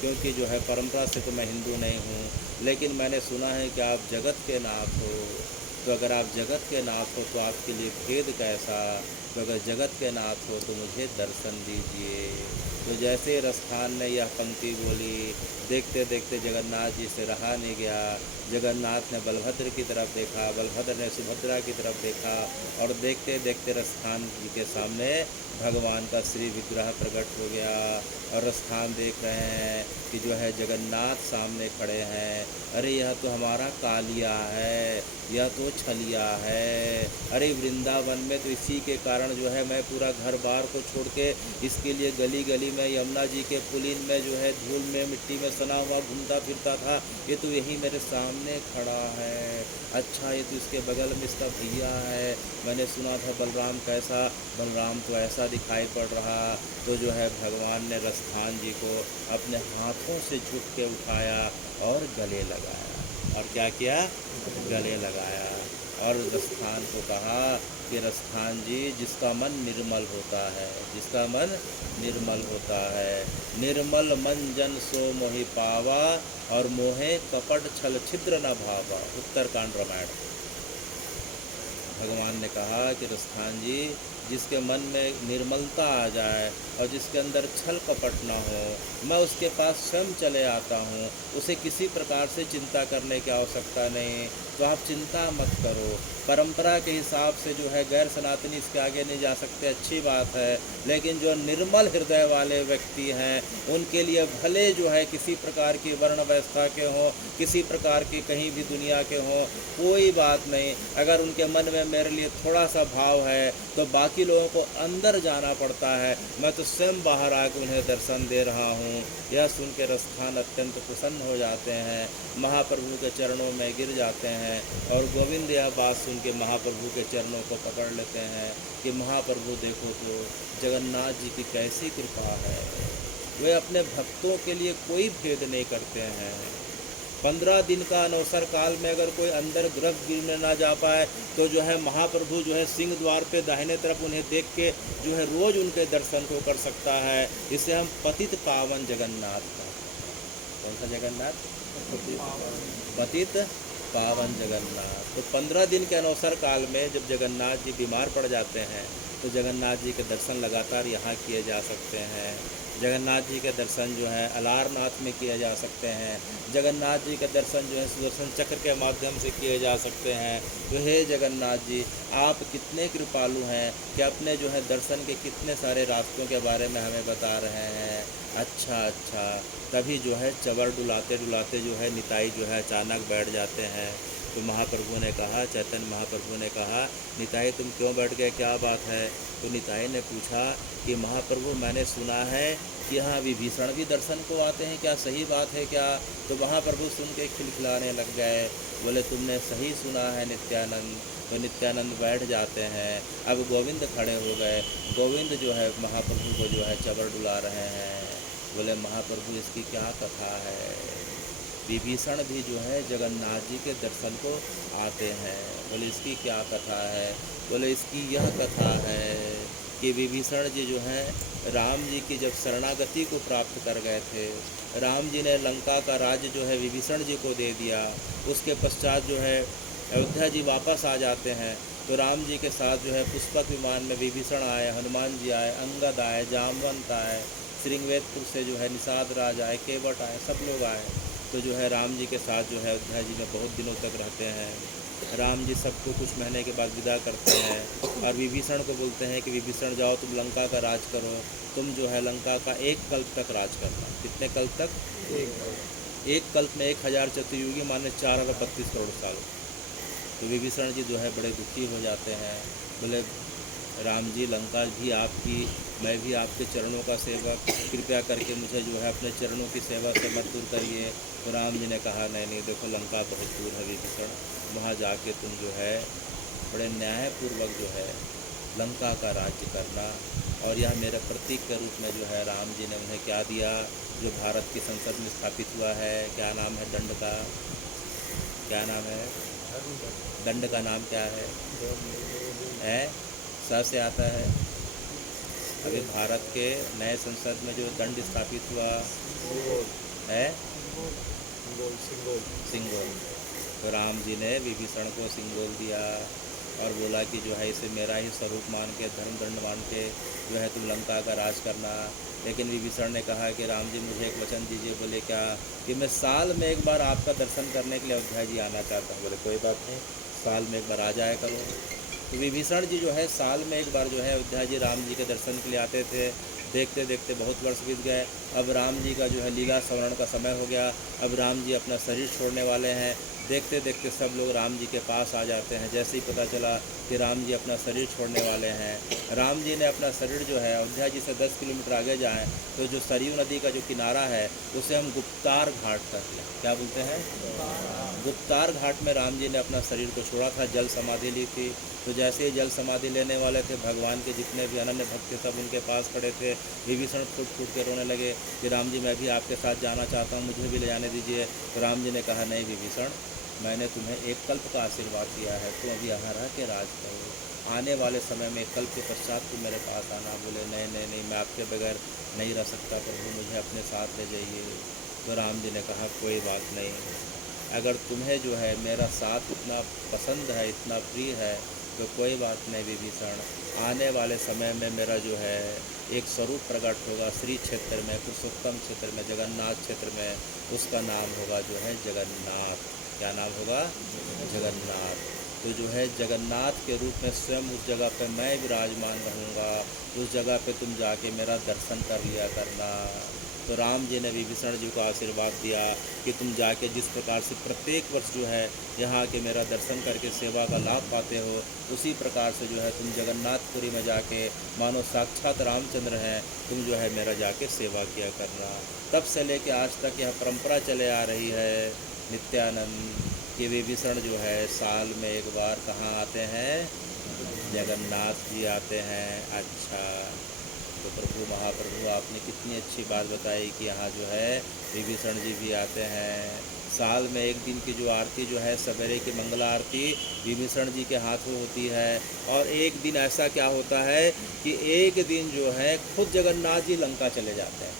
क्योंकि जो है परंपरा से तो मैं हिंदू नहीं हूँ, लेकिन मैंने सुना है कि आप जगत के नाथ हो। तो अगर आप जगत के नाथ हो तो आपके लिए खेद कैसा? तो अगर जगत के नाथ हो तो मुझे दर्शन दीजिए। तो जैसे रसखान ने यह पंक्ति बोली, देखते देखते जगन्नाथ जी से रहा नहीं गया। जगन्नाथ ने बलभद्र की तरफ देखा, बलभद्र ने सुभद्रा की तरफ देखा, और देखते देखते रसखान जी के सामने भगवान का श्री विग्रह प्रकट हो गया। और रसखान देख रहे हैं कि जो है जगन्नाथ सामने खड़े हैं। अरे यह तो हमारा कालिया है, यह तो छलिया है। अरे वृंदावन में तो इसी के कारण जो है मैं पूरा घर बार को छोड़ के इसके लिए गली गली में यमुना जी के पुलिन में जो है धूल में मिट्टी में सना हुआ घूमता फिरता था, ये तो यही मेरे सामने खड़ा है। अच्छा, ये तो इसके बगल में इसका भैया है। मैंने सुना था बलराम कैसा, बलराम तो ऐसा दिखाई पड़ रहा। तो जो है भगवान ने रसखान जी को अपने हाथों से झुक के उठाया और गले लगाया। और क्या किया? गले लगाया। और रसखान को कहा कि रसखान जी, जिसका मन निर्मल होता है, जिसका मन निर्मल होता है, निर्मल मन जन सो मोहि पावा, और मोहे कपट छल छिद्र न भावा। उत्तरकांड रामायण। भगवान ने कहा कि रसखान जी, जिसके मन में निर्मलता आ जाए और जिसके अंदर छल कपट ना हो, मैं उसके पास स्वयं चले आता हूँ। उसे किसी प्रकार से चिंता करने की आवश्यकता नहीं। तो आप चिंता मत करो। परंपरा के हिसाब से जो है गैर सनातनी इसके आगे नहीं जा सकते, अच्छी बात है, लेकिन जो निर्मल हृदय वाले व्यक्ति हैं उनके लिए भले जो है किसी प्रकार की वर्ण व्यवस्था के हों, किसी प्रकार की कहीं भी दुनिया के हों, कोई बात नहीं। अगर उनके मन में मेरे लिए थोड़ा सा भाव है तो बाकी बाकी लोगों को अंदर जाना पड़ता है, मैं तो स्वयं बाहर आकर उन्हें दर्शन दे रहा हूँ। यह सुन के रसखान अत्यंत प्रसन्न हो जाते हैं, महाप्रभु के चरणों में गिर जाते हैं और गोविंद यह बात सुन के महाप्रभु के चरणों को पकड़ लेते हैं कि महाप्रभु देखो तो जगन्नाथ जी की कैसी कृपा है, वे अपने भक्तों के लिए कोई भेद नहीं करते हैं। 15 दिन का अनवसर काल में अगर कोई अंदर गर्भगृह में ना जा पाए तो जो है महाप्रभु जो है सिंह द्वार पे दाहिने तरफ उन्हें देख के जो है रोज उनके दर्शन को कर सकता है। इसे हम पतित पावन जगन्नाथ का, कौन सा जगन्नाथ? पतित पावन जगन्नाथ। तो 15 दिन के अनवसर काल में जब जगन्नाथ जी बीमार पड़ जाते हैं तो जगन्नाथ जी के दर्शन लगातार यहाँ किए जा सकते हैं। जगन्नाथ जी के दर्शन जो है अलारनाथ में किए जा सकते हैं। जगन्नाथ जी के दर्शन जो है सुदर्शन चक्र के माध्यम से किए जा सकते हैं। तो हे जगन्नाथ जी, आप कितने कृपालु हैं कि अपने जो है दर्शन के कितने सारे रास्तों के बारे में हमें बता रहे हैं। अच्छा, तभी जो है चवर डुलाते डुलाते जो है निताई जो है अचानक बैठ जाते हैं। तो महाप्रभु ने कहा, चैतन्य महाप्रभु ने कहा, निताई तुम क्यों बैठ गए, क्या बात है? तो निताई ने पूछा कि महाप्रभु मैंने सुना है कि यहाँ विभीषण भी दर्शन को आते हैं, क्या सही बात है क्या? तो महाप्रभु सुन के खिलखिलाने लग गए, बोले तुमने सही सुना है नित्यानंद। तो नित्यानंद बैठ जाते हैं। अब गोविंद खड़े हो गए, गोविंद जो है महाप्रभु को जो है चवर डुला रहे हैं। बोले महाप्रभु इसकी क्या कथा है? विभीषण भी जो है जगन्नाथ जी के दर्शन को आते हैं। बोले इसकी क्या कथा है? बोले इसकी यह कथा है कि विभीषण जी जो हैं राम जी की जब शरणागति को प्राप्त कर गए थे, राम जी ने लंका का राज्य जो है विभीषण जी को दे दिया। उसके पश्चात जो है अयोध्या जी वापस आ जाते हैं तो राम जी के साथ जो है पुष्पक विमान में विभीषण आए, हनुमान जी आए, अंगद आए, जामवंत आए, श्रृंगवेदपुर से जो है निषाद राज आए, केवट आए, सब लोग आए। तो जो है राम जी के साथ जो है अयोध्या जी में बहुत दिनों तक रहते हैं। राम जी सबको कुछ महीने के बाद विदा करते हैं और विभीषण को बोलते हैं कि विभीषण जाओ तुम लंका का राज करो, तुम जो है लंका का 1 कल्प तक राज करना। कितने कल्प तक? एक कल्प में 1000 चतुर्युगी माने 4 अरब 32 करोड़ साल। तो विभीषण जी जो है बड़े दुखी हो जाते हैं। बोले राम जी लंका भी आपकी, मैं भी आपके चरणों का सेवक, कृपया करके मुझे जो है अपने चरणों की सेवा से मत दूर करिए। तो राम जी ने कहा नहीं देखो लंका बहुत दूर है विभीषण, वहाँ जाके तुम जो है बड़े न्यायपूर्वक जो है लंका का राज्य करना। और यह मेरे प्रतीक के रूप में जो है राम जी ने उन्हें क्या दिया, जो भारत की संसद में स्थापित हुआ है, क्या नाम है दंड का? क्या नाम है दंड का? नाम क्या है? स से आता है। अभी भारत के नए संसद में जो दंड स्थापित हुआ है सिंगोल। तो राम जी ने विभीषण को सिंगोल दिया और बोला कि जो है इसे मेरा ही स्वरूप मान के, धर्म दंड मान के जो है तुम लंका का राज करना। लेकिन विभीषण ने कहा कि राम जी मुझे एक वचन दीजिए। बोले क्या? कि मैं साल में एक बार आपका दर्शन करने के लिए अयोध्या जी आना चाहता हूँ। बोले कोई बात नहीं, साल में एक बार आ जाया करो। तो विभीषण जी जो है साल में एक बार जो है अयोध्या जी राम जी के दर्शन के लिए आते थे। देखते देखते बहुत वर्ष बीत गए। अब राम जी का जो है लीला स्मरण का समय हो गया। अब राम जी अपना शरीर छोड़ने वाले हैं। देखते देखते सब लोग राम जी के पास आ जाते हैं। जैसे ही पता चला कि राम जी अपना शरीर छोड़ने वाले हैं, राम जी ने अपना शरीर जो है अयोध्या जी से 10 किलोमीटर आगे जाएं तो जो सरयू नदी का जो किनारा है उसे हम गुप्तार घाट कहते हैं। क्या बोलते हैं? गुप्तार घाट में राम जी ने अपना शरीर को छोड़ा था, जल समाधि ली थी। तो जैसे ही जल समाधि लेने वाले थे, भगवान के जितने भी अनन्य भक्त थे सब उनके पास खड़े थे। विभीषण फूट फूट के रोने लगे कि राम जी मैं भी आपके साथ जाना चाहता हूँ, मुझे भी ले जाने दीजिए। तो राम जी ने कहा नहीं विभीषण, मैंने तुम्हें 1 कल्प का आशीर्वाद दिया है, तुम अभी यहाँ रह के राज करो। आने वाले समय में 1 कल्प के पश्चात तुम मेरे पास आना। बोले नहीं, मैं आपके बगैर नहीं रह सकता प्रभु, मुझे अपने साथ ले जाइए। तो राम जी ने कहा कोई बात नहीं, अगर तुम्हें जो है मेरा साथ इतना पसंद है, इतना प्रिय है तो कोई बात नहीं विभीषण। आने वाले समय में मेरा जो है एक स्वरूप प्रकट होगा श्री क्षेत्र में, पुरुषोत्तम क्षेत्र में, जगन्नाथ क्षेत्र में। उसका नाम होगा जो है जगन्नाथ। क्या नाम होगा? जगन्नाथ। तो जो है जगन्नाथ के रूप में स्वयं उस जगह पे मैं विराजमान रहूँगा। उस जगह पे तुम जाके मेरा दर्शन कर लिया करना। तो राम जी ने विभीषण जी को आशीर्वाद दिया कि तुम जाके जिस प्रकार से प्रत्येक वर्ष जो है यहाँ के मेरा दर्शन करके सेवा का लाभ पाते हो, उसी प्रकार से जो है तुम जगन्नाथपुरी में जाके मानो साक्षात रामचंद्र हैं, तुम जो है मेरा जाके सेवा किया करना। तब से लेके आज तक यह परंपरा चले आ रही है नित्यानंद कि विभीषण जो है साल में एक बार कहाँ आते हैं, जगन्नाथ जी आते हैं। अच्छा, तो प्रभु महाप्रभु आपने कितनी अच्छी बात बताई कि यहाँ जो है विभीषण जी भी आते हैं। साल में एक दिन की जो आरती जो है सवेरे की मंगला आरती विभीषण जी के हाथों होती है। और एक दिन ऐसा क्या होता है कि एक दिन जो है खुद जगन्नाथ जी लंका चले जाते हैं,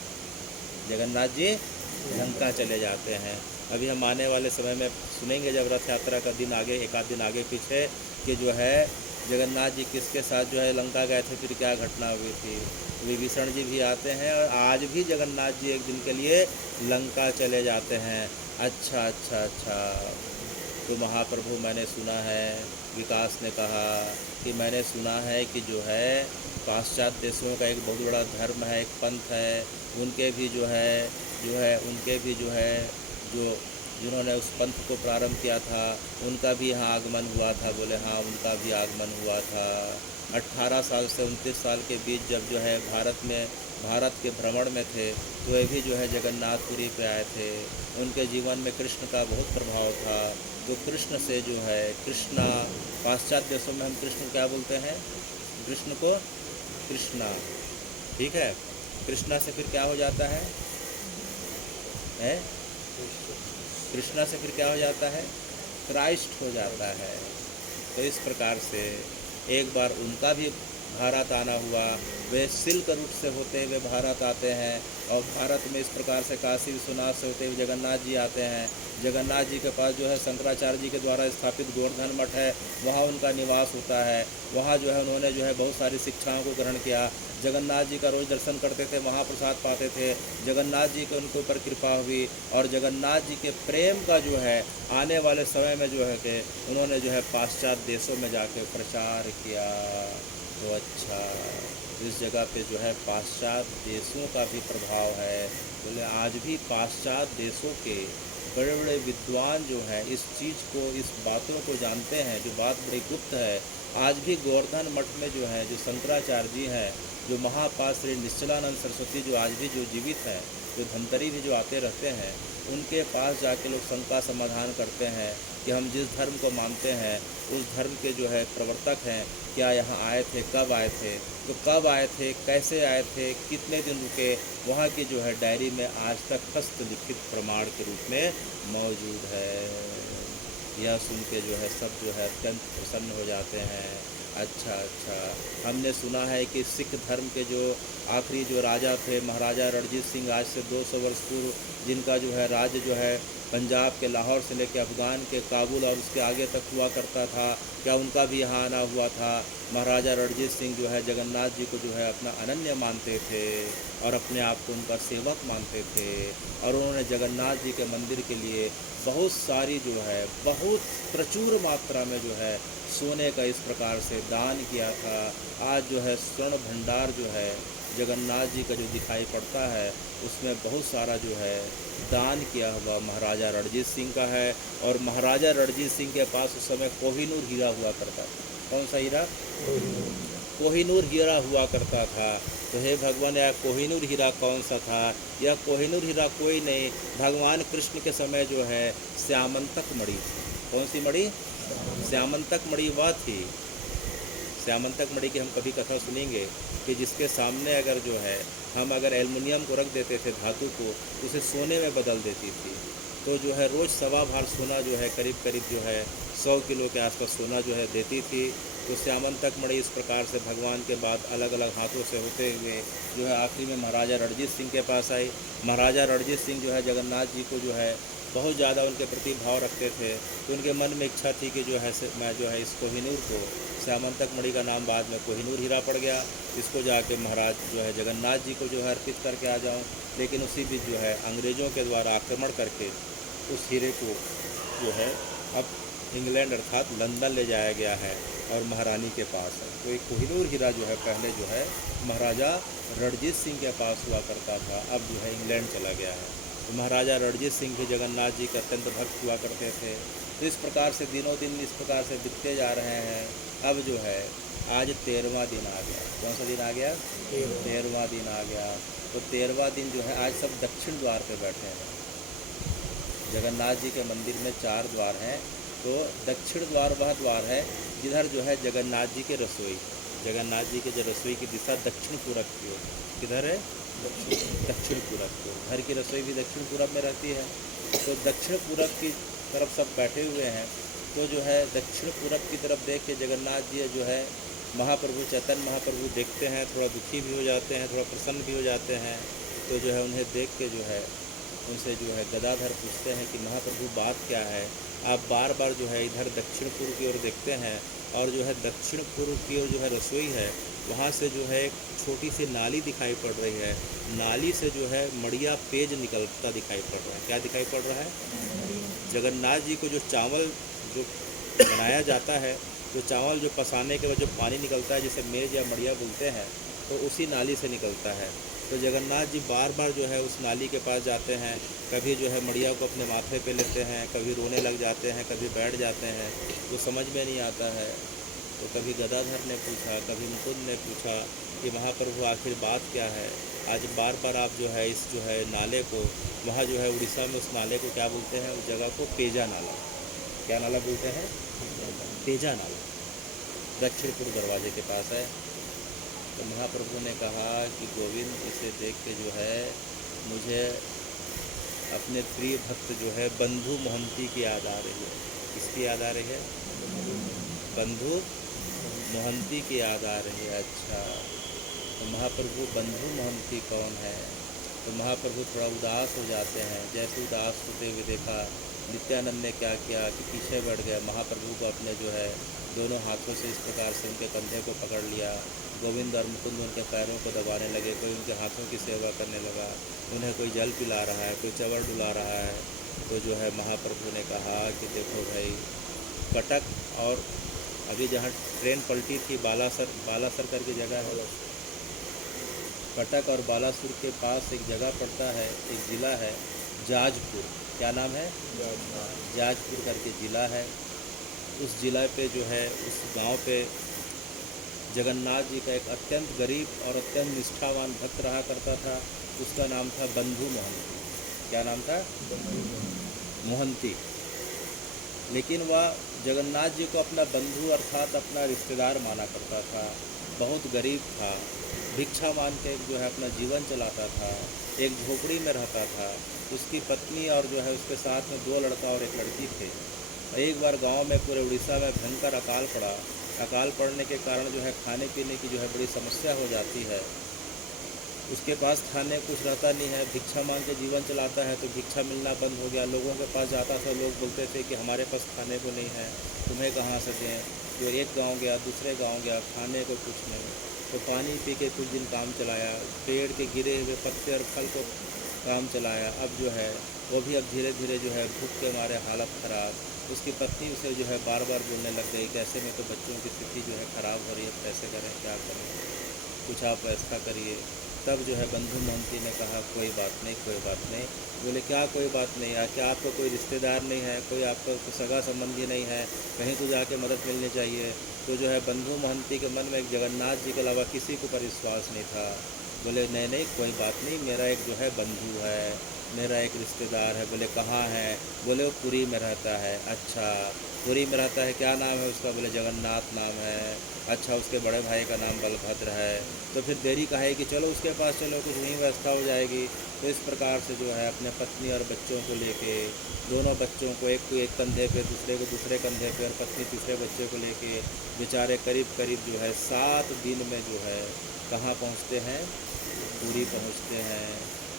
जगन्नाथ जी लंका चले जाते हैं। अभी हम आने वाले समय में सुनेंगे जब रथ यात्रा का दिन आगे, एक आध दिन आगे पीछे, कि जो है जगन्नाथ जी किसके साथ जो है लंका गए थे, फिर क्या घटना हुई थी। विभीषण जी भी आते हैं और आज भी जगन्नाथ जी एक दिन के लिए लंका चले जाते हैं। अच्छा अच्छा अच्छा, तो महाप्रभु मैंने सुना है, विकास ने कहा कि मैंने सुना है कि जो है पाश्चात्य देशों का एक बहुत बड़ा धर्म है, एक पंथ है, उनके भी जो है उनके भी जो है जो जिन्होंने उस पंथ को प्रारंभ किया था उनका भी यहाँ आगमन हुआ था। बोले हाँ, उनका भी आगमन हुआ था। 18 साल से 29 साल के बीच जब जो है भारत के भ्रमण में थे, तो वे भी जो है जगन्नाथपुरी पे आए थे। उनके जीवन में कृष्ण का बहुत प्रभाव था। तो कृष्ण से जो है कृष्णा, पाश्चात्य देशों में हम कृष्ण क्या बोलते हैं, कृष्ण को कृष्णा, ठीक है। कृष्णा से फिर क्या हो जाता है, कृष्णा से फिर क्या हो जाता है, क्राइस्ट हो जाता है। तो इस प्रकार से एक बार उनका भी भारत आना हुआ। वे सिल्क रूट से होते हुए भारत आते हैं और भारत में इस प्रकार से काशी विश्वनाथ से होते हुए जगन्नाथ जी आते हैं। जगन्नाथ जी के पास जो है शंकराचार्य जी के द्वारा स्थापित गोवर्धन मठ है, वहाँ उनका निवास होता है। वहाँ जो है उन्होंने जो है बहुत सारी शिक्षाओं को ग्रहण किया। जगन्नाथ जी का रोज़ दर्शन करते थे, महाप्रसाद पाते थे। जगन्नाथ जी के उनके ऊपर कृपा हुई और जगन्नाथ जी के प्रेम का जो है आने वाले समय में जो है कि उन्होंने जो है पाश्चात्य देशों में जाके प्रचार किया। तो अच्छा, इस जगह पे जो है पाश्चात्य देशों का भी प्रभाव है। बोले आज भी पाश्चात्य देशों के बड़े बड़े विद्वान जो हैं इस चीज़ को, इस बातों को जानते हैं, जो बात बड़ी गुप्त है। आज भी गोवर्धन मठ में जो है, जो शंकराचार्य जी हैं, जो महापाद श्री निश्चलानंद सरस्वती जो आज भी जो जीवित हैं, जो धमतरी भी जो आते रहते हैं, उनके पास जाके लोग शंका समाधान करते हैं कि हम जिस धर्म को मानते हैं उस धर्म के जो है प्रवर्तक हैं, क्या यहाँ आए थे, कब आए थे, तो कब आए थे, कैसे आए थे, कितने दिन रुके, वहाँ की जो है डायरी में आज तक हस्तलिखित प्रमाण के रूप में मौजूद है। यह सुन के जो है सब जो है अत्यंत प्रसन्न हो जाते हैं। अच्छा अच्छा, हमने सुना है कि सिख धर्म के जो आखिरी जो राजा थे महाराजा रणजीत सिंह, आज से 200 वर्ष पूर्व जिनका जो है राज्य जो है पंजाब के लाहौर से लेकर अफ़गान के काबुल और उसके आगे तक हुआ करता था, क्या उनका भी यहाँ आना हुआ था। महाराजा रणजीत सिंह जो है जगन्नाथ जी को जो है अपना अनन्य मानते थे और अपने आप को उनका सेवक मानते थे और उन्होंने जगन्नाथ जी के मंदिर के लिए बहुत सारी जो है बहुत प्रचुर मात्रा में जो है सोने का इस प्रकार से दान किया था। आज जो है स्वर्ण भंडार जो है जगन्नाथ जी का जो दिखाई पड़ता है उसमें बहुत सारा जो है दान किया हुआ महाराजा रणजीत सिंह का है। और महाराजा रणजीत सिंह के पास उस समय कोहिनूर हीरा हुआ करता था। कौन सा हीरा? कोहिनूर हीरा हुआ करता था। तो हे भगवान, यह कोहिनूर हीरा कौन सा था? यह कोहिनूर हीरा कोई नहीं, भगवान कृष्ण के समय जो है श्यामंतक मणि थी। कौन सी मणि? श्यामंतक मणि वह थी। श्यामंतक मणि की हम कभी कथा सुनेंगे कि जिसके सामने अगर जो है हम अगर एल्युमिनियम को रख देते थे, धातु को, उसे सोने में बदल देती थी। तो जो है रोज़ सवा भार सोना जो है करीब करीब जो है 100 किलो के आसपास सोना जो है देती थी। तो श्यामंतक मणि इस प्रकार से भगवान के बाद अलग अलग हाथों से होते हुए जो है आखिरी में महाराजा रणजीत सिंह के पास आई। महाराजा रणजीत सिंह जो है जगन्नाथ जी को जो है बहुत ज़्यादा उनके प्रति भाव रखते थे। तो उनके मन में इच्छा थी कि जो है मैं जो है इस कोहिनूर को, श्यामंतक मणि का नाम बाद में कोहिनूर हीरा पड़ गया, इसको जाके महाराज जो है जगन्नाथ जी को जो है अर्पित करके आ जाऊं। लेकिन उसी बीच जो है अंग्रेज़ों के द्वारा आक्रमण करके उस हीरे को जो है अब इंग्लैंड अर्थात लंदन ले जाया गया है और महारानी के पास है। तो एक कोहिनूर हीरा जो है पहले जो है महाराजा रणजीत सिंह के पास हुआ करता था, अब जो है इंग्लैंड चला गया है। तो महाराजा रणजीत सिंह भी जगन्नाथ जी के अत्यंत भक्त हुआ करते थे। तो इस प्रकार से दिनों दिन इस प्रकार से बीतते जा रहे हैं। अब जो है आज 13वां दिन आ गया। कौन सा दिन आ गया? 13वां दिन आ गया। तो 13वां दिन जो है आज सब दक्षिण द्वार पे बैठे हैं। जगन्नाथ जी के मंदिर में 4 द्वार हैं, तो दक्षिण द्वार वह द्वार है जिधर जो है जगन्नाथ जी के रसोई, जगन्नाथ जी के जो रसोई की दिशा दक्षिण पूरब की ओर। किधर है? दक्षिण पूरब की ओर। घर की रसोई भी दक्षिण पूरब में रहती है। तो दक्षिण पूरब की तरफ सब बैठे हुए हैं। तो जो है दक्षिण पूरब की तरफ देख के जगन्नाथ जी जो है महाप्रभु चैतन्य महाप्रभु देखते हैं, थोड़ा दुखी भी हो जाते हैं, थोड़ा प्रसन्न भी हो जाते हैं। तो जो है उन्हें देख के जो है उनसे जो है गदाधर पूछते हैं कि महाप्रभु बात क्या है? आप बार बार जो है इधर दक्षिण पूर्व की ओर देखते हैं और जो है दक्षिण पूर्व की ओर जो है रसोई है, वहाँ से जो है एक छोटी सी नाली दिखाई पड़ रही है। नाली से जो है मड़िया पेज निकलता दिखाई पड़ रहा है। क्या दिखाई पड़ रहा है? जगन्नाथ जी को जो चावल जो बनाया जाता है, जो चावल जो पसाने के बाद जो पानी निकलता है जिसे मेज या मड़िया बोलते हैं, तो उसी नाली से निकलता है। तो जगन्नाथ जी बार बार जो है उस नाली के पास जाते हैं। कभी जो है मड़िया को अपने माथे पे लेते हैं, कभी रोने लग जाते हैं, कभी बैठ जाते हैं। तो समझ में नहीं आता है। तो कभी गदाधर ने पूछा, कभी मुकुंद ने पूछा कि महाप्रभु आखिर बात क्या है? आज बार बार आप जो है इस जो है नाले को, वहाँ जो है उड़ीसा में उस नाले को क्या बोलते हैं? उस जगह को पेजा नाला। क्या नाला बोलते हैं? पेजा नाला। दक्षिण पूर्व दरवाजे के पास है। तो महाप्रभु ने कहा कि गोविंद, इसे देख के जो है मुझे अपने प्रिय भक्त जो है बंधु मोहंती की याद आ रही है। किसकी याद आ रही है? बंधु मोहंती की याद आ रही है। अच्छा, तो महाप्रभु बंधु मोहंती कौन है? तो महाप्रभु थोड़ा उदास हो जाते हैं। जैसे उदास होते हुए देखा, नित्यानंद ने क्या किया कि पीछे बढ़ गया, महाप्रभु को अपने जो है दोनों हाथों से इस प्रकार से उनके कंधे को पकड़ लिया। गोविंद और मुकुंद उनके पैरों को दबाने लगे, कोई उनके हाथों की सेवा करने लगा, उन्हें कोई जल पिला रहा है, कोई चवर डुला रहा है। तो जो है महाप्रभु ने कहा कि देखो भाई, कटक और अभी जहाँ ट्रेन पलटी थी बालासर करके जगह है, कटक और बालासुर के पास एक जगह पड़ता है, एक ज़िला है जाजपुर। क्या नाम है? जाजपुर करके ज़िला है। उस ज़िला पे जो है उस गांव पे जगन्नाथ जी का एक अत्यंत गरीब और अत्यंत निष्ठावान भक्त रहा करता था। उसका नाम था बंधु मोहंती। क्या नाम था? मोहंती। लेकिन वह जगन्नाथ जी को अपना बंधु अर्थात अपना रिश्तेदार माना करता था। बहुत गरीब था, भिक्षा मान के जो है अपना जीवन चलाता था। एक झोपड़ी में रहता था। उसकी पत्नी और जो है उसके साथ में 2 लड़का और 1 लड़की थे। एक बार गांव में पूरे उड़ीसा में भयंकर अकाल पड़ा। अकाल पड़ने के कारण जो है खाने पीने की जो है बड़ी समस्या हो जाती है। उसके पास खाने कुछ रहता नहीं है, भिक्षा मांग के जीवन चलाता है। तो भिक्षा मिलना बंद हो गया। लोगों के पास जाता था, लोग बोलते थे कि हमारे पास खाने को नहीं है, तुम्हें कहाँ से दें। जो एक गांव गया, दूसरे गांव गया, खाने को कुछ नहीं। तो पानी पी के कुछ दिन काम चलाया, पेड़ के गिरे हुए पत्ते और फल को काम चलाया। अब जो है वो भी अब धीरे धीरे जो है भूख के मारे हालत ख़राब। उसकी पत्नी उसे जो है बार बार बोलने लग गई, कैसे में तो बच्चों की स्थिति जो है ख़राब हो रही है, कैसे करें, क्या करें, कुछ आप ऐसा करिए। तब जो है बंधु मोहंती ने कहा कोई बात नहीं, कोई बात नहीं। बोले क्या कोई बात नहीं? क्या आपको कोई रिश्तेदार नहीं है, कोई आपका सगा संबंधी नहीं है, कहीं तो जाके मदद मिलनी चाहिए। तो जो है बंधु मोहंती के मन में एक जगन्नाथ जी के अलावा किसी के ऊपर विश्वास नहीं था। बोले नहीं नहीं कोई बात नहीं, मेरा एक जो है बंधु है, मेरा एक रिश्तेदार है। बोले कहाँ है? बोले वो पुरी में रहता है। अच्छा, पुरी में रहता है, क्या नाम है उसका? बोले जगन्नाथ नाम है। अच्छा, उसके बड़े भाई का नाम बलभद्र है। तो फिर देरी का है कि चलो उसके पास चलो, कुछ वहीं व्यवस्था हो जाएगी। तो इस प्रकार से जो है अपने पत्नी और बच्चों को लेके, दोनों बच्चों को एक कंधे पे, दूसरे को दूसरे कंधे पे और पत्नी तीसरे बच्चे को लेके बेचारे करीब करीब जो है 7 दिन में जो है कहाँ पहुँचते हैं? पुरी पहुँचते हैं।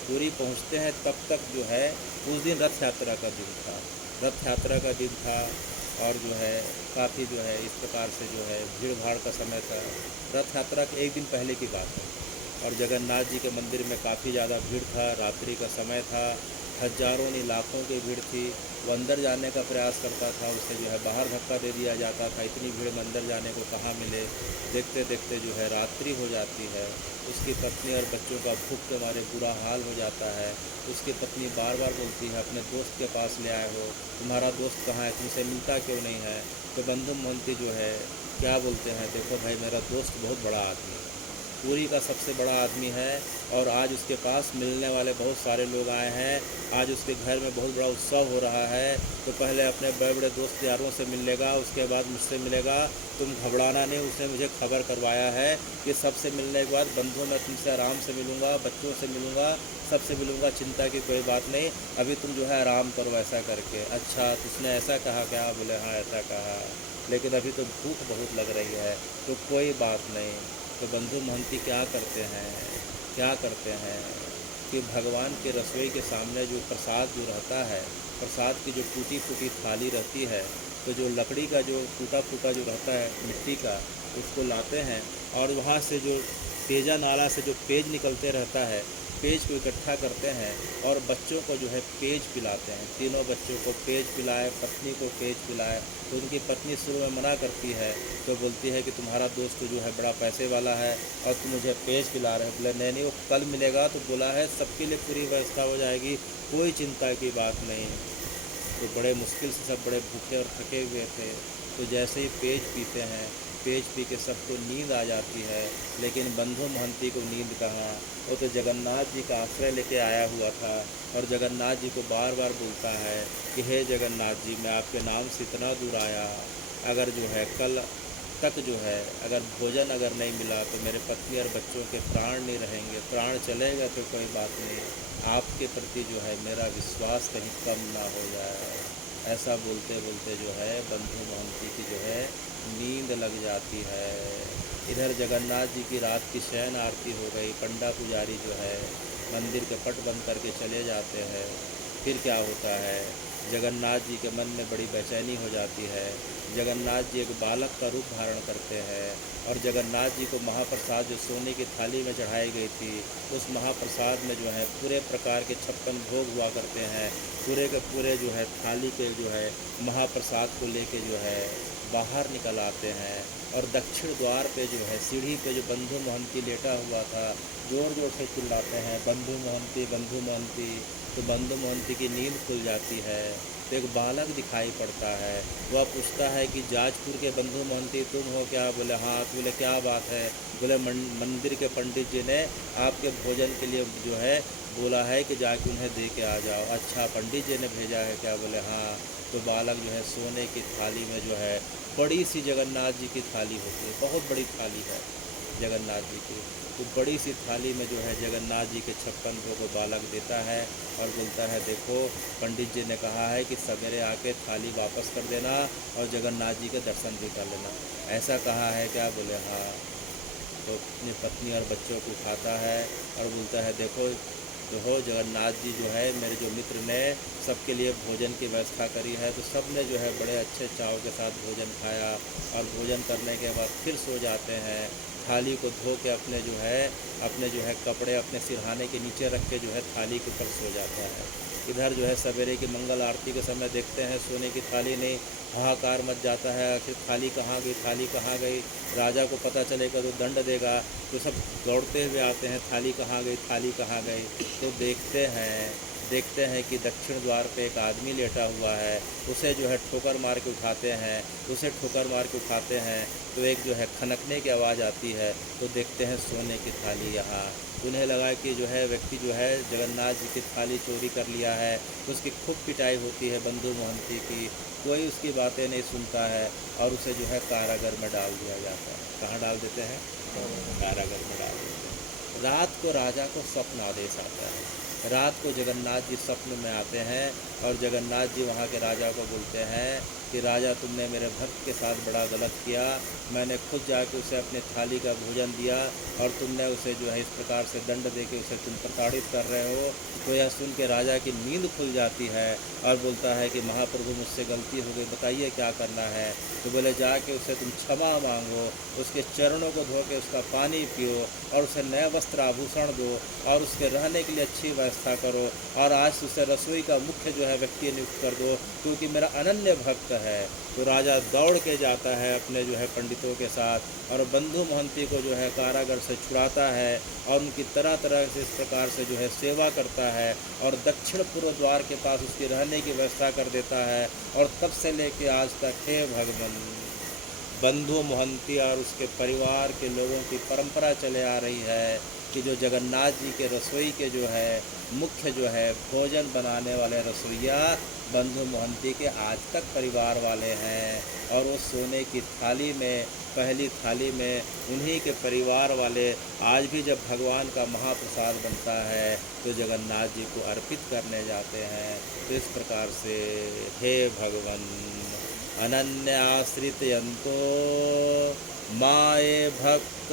पुरी पहुँचते हैं तब तक जो है उस दिन रथ यात्रा का दिन था। रथ यात्रा का दिन था और जो है काफ़ी जो है इस प्रकार से जो है भीड़ भाड़ का समय था। रथ यात्रा के एक दिन पहले की बात है और जगन्नाथ जी के मंदिर में काफ़ी ज़्यादा भीड़ था। रात्रि का समय था हजारों नहीं लाखों की भीड़ थी। वो अंदर जाने का प्रयास करता था, उसे जो है बाहर धक्का दे दिया जाता था। इतनी भीड़ में अंदर जाने को कहाँ मिले। देखते देखते जो है रात्रि हो जाती है। उसकी पत्नी और बच्चों का भूख के मारे बुरा हाल हो जाता है। उसकी पत्नी बार बार बोलती है, अपने दोस्त के पास ले आए हो, तुम्हारा दोस्त कहाँ है, तुमसे मिलता क्यों नहीं है। तो बंधु मोहंती जो है क्या बोलते हैं, देखो भाई मेरा दोस्त बहुत बड़ा आदमी है, पुरी का सबसे बड़ा आदमी है, और आज उसके पास मिलने वाले बहुत सारे लोग आए हैं। आज उसके घर में बहुत बड़ा उत्सव हो रहा है। तो पहले अपने बड़े बड़े दोस्त यारों से मिल लेगा, उसके बाद मुझसे मिलेगा। तुम घबराना नहीं, उसने मुझे खबर करवाया है कि सबसे मिलने के बाद बंधु मैं तुमसे आराम से मिलूँगा, बच्चों से मिलूँगा, सबसे मिलूँगा, चिंता की कोई बात नहीं, अभी तुम जो है आराम करो ऐसा करके। अच्छा तो उसने ऐसा कहा क्या? बोले हाँ ऐसा कहा, लेकिन अभी तो भूख बहुत लग रही है। तो कोई बात नहीं। तो बंधु महंती क्या करते हैं, क्या करते हैं कि भगवान के रसोई के सामने जो प्रसाद जो रहता है, प्रसाद की जो टूटी फूटी थाली रहती है, तो जो लकड़ी का जो टूटा फूटा जो रहता है मिट्टी का, उसको लाते हैं और वहाँ से जो तेजा नाला से जो पेज निकलते रहता है, पेज को इकट्ठा करते हैं और बच्चों को जो है पेज पिलाते हैं। तीनों बच्चों को पेज पिलाए, पत्नी को पेज पिलाए। तो उनकी पत्नी शुरू में मना करती है, तो बोलती है कि तुम्हारा दोस्त जो है बड़ा पैसे वाला है और तुम मुझे पेज पिला रहे हो। बोले नहीं नहीं, वो कल मिलेगा। तो बोला है सबके लिए पूरी व्यवस्था हो जाएगी, कोई चिंता की बात नहीं। तो बड़े मुश्किल से सब बड़े भूखे और थके हुए थे। तो जैसे ही पेज पीते हैं, पेज पी के सबको नींद आ जाती है। लेकिन बंधु महंती को नींद कहाँ, वो तो जगन्नाथ जी का आश्रय लेके आया हुआ था और जगन्नाथ जी को बार बार बोलता है कि हे जगन्नाथ जी, मैं आपके नाम से इतना दूर आया, अगर जो है कल तक जो है अगर भोजन अगर नहीं मिला तो मेरे पत्नी और बच्चों के प्राण नहीं रहेंगे। प्राण चलेगा तो कोई बात नहीं, आपके प्रति जो है मेरा विश्वास कहीं कम ना हो जाए। ऐसा बोलते बोलते जो है बंधु महंती की जो है नींद लग जाती है। इधर जगन्नाथ जी की रात की शयन आरती हो गई। पंडा पुजारी जो है मंदिर के पट बंद करके चले जाते हैं। फिर क्या होता है, जगन्नाथ जी के मन में बड़ी बेचैनी हो जाती है। जगन्नाथ जी एक बालक का रूप धारण करते हैं और जगन्नाथ जी को महाप्रसाद जो सोने की थाली में चढ़ाई गई थी, उस महाप्रसाद में जो है पूरे प्रकार के 56 भोग हुआ करते हैं। पूरे के पूरे जो है थाली के जो है महाप्रसाद को लेके जो है बाहर निकल आते हैं और दक्षिण द्वार पे जो है सीढ़ी पे जो बंधु महंती लेटा हुआ था, ज़ोर ज़ोर से चिल्लाते हैं बंधु महंती, बंधु महंती। तो बंधु महंती की नींद खुल जाती है। तो एक बालक दिखाई पड़ता है। वह पूछता है कि जाजपुर के बंधु महंती तुम हो क्या? बोले हाँ। तो बोले क्या बात है? बोले मंदिर के पंडित जी ने आपके भोजन के लिए जो है बोला है कि जाके उन्हें दे के आ जाओ। अच्छा, पंडित जी ने भेजा है क्या? बोले हाँ। तो बालक जो है सोने की थाली में जो है बड़ी सी जगन्नाथ जी की थाली होती है, बहुत बड़ी थाली है जगन्नाथ जी की। तो बड़ी सी थाली में जो है जगन्नाथ जी के 56 भोग बालक देता है और बोलता है देखो पंडित जी ने कहा है कि सवेरे आके थाली वापस कर देना और जगन्नाथ जी के दर्शन भी कर लेना, ऐसा कहा है क्या? बोले हाँ। तो अपनी पत्नी और बच्चों को उठाता है और बोलता है देखो जो हो जगन्नाथ जी जो है मेरे जो मित्र ने सबके लिए भोजन की व्यवस्था करी है। तो सब ने जो है बड़े अच्छे चाव के साथ भोजन खाया और भोजन करने के बाद फिर सो जाते हैं। थाली को धो के अपने जो है कपड़े अपने सिरहाने के नीचे रख के जो है थाली के ऊपर सो जाता है। इधर जो है सवेरे की मंगल आरती के समय देखते हैं सोने की थाली नहीं, हाहाकार मच जाता है, आखिर थाली कहाँ गई, थाली कहाँ गई। राजा को पता चलेगा तो दंड देगा। तो सब दौड़ते हुए आते हैं, थाली कहाँ गई, थाली कहाँ गई। तो देखते हैं कि दक्षिण द्वार पे एक आदमी लेटा हुआ है। उसे जो है ठोकर मार के उठाते हैं, तो एक जो है खनकने की आवाज़ आती है। तो देखते हैं सोने की थाली यहाँ। उन्हें लगा कि जो है व्यक्ति जो है जगन्नाथ जी की थाली चोरी कर लिया है। उसकी खूब पिटाई होती है बंधु महंती की, कोई उसकी बातें नहीं सुनता है और उसे जो है कारागार में डाल दिया जाता है। कहाँ डाल देते हैं? कारागार में डाल देते हैं। रात को राजा को स्वप्न आदेश आता है। रात को जगन्नाथ जी स्वप्न में आते हैं और जगन्नाथ जी वहाँ के राजा को बोलते हैं कि राजा, तुमने मेरे भक्त के साथ बड़ा गलत किया। मैंने खुद जाके उसे अपने थाली का भोजन दिया और तुमने उसे जो है इस प्रकार से दंड दे के उसे तुम प्रताड़ित कर रहे हो। तो यह सुन के राजा की नींद खुल जाती है और बोलता है कि महाप्रभु, मुझसे गलती हो गई, बताइए क्या करना है। तो बोले, जाके उसे तुम क्षमा मांगो, उसके चरणों को धो के उसका पानी पियो और उसे नए वस्त्र आभूषण दो और उसके रहने के लिए अच्छी व्यवस्था करो और आज उसे रसोई का मुख्य जो है व्यक्ति नियुक्त कर दो, क्योंकि मेरा अनन्य भक्त है। तो राजा दौड़ के जाता है अपने जो है पंडितों के साथ और बंधु महंती को जो है कारागार से छुड़ाता है और उनकी तरह तरह से इस प्रकार से जो है सेवा करता है और दक्षिण पूर्व द्वार के पास उसकी रहने की व्यवस्था कर देता है। और तब से लेके आज तक हे भगवान, बंधु मोहंती और उसके परिवार के लोगों की परंपरा चले आ रही है कि जो जगन्नाथ जी के रसोई के जो है मुख्य जो है भोजन बनाने वाले रसोइया बंधु मोहंती के आज तक परिवार वाले हैं। और वो सोने की थाली में, पहली थाली में उन्हीं के परिवार वाले आज भी जब भगवान का महाप्रसाद बनता है तो जगन्नाथ जी को अर्पित करने जाते हैं। तो इस प्रकार से हे भगवान, अनन्य आश्रितयन्तो माये भक्त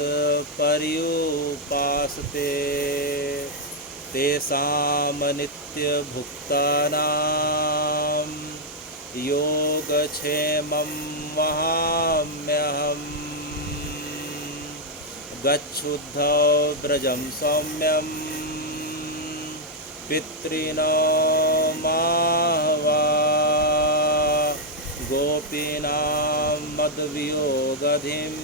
पर्युपासते तेषां नित्यभुक्तानां योगक्षेमं वहाम्यहम्। गच्छुद्धौ व्रजं सौम्यं पितॄणां माहवा गोपीनां मद्वियोगधिं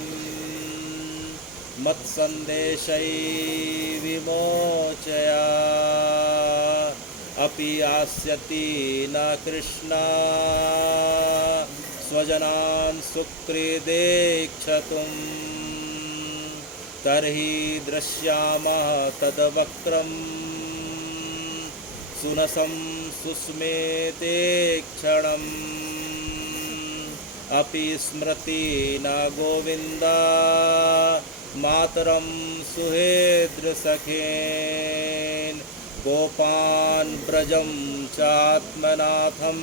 मत्सन्देशै विमोचया। अपि यास्यति न कृष्णा स्वजनान् सुकृदेक्षतुं तर्हि दृश्यामः तद्वक्रं सुनसं सुस्मेते क्षणम्। अपि स्मृति न गोविन्द मातरं सुहेद्रसखेन् गोपान् व्रजं चात्मनाथं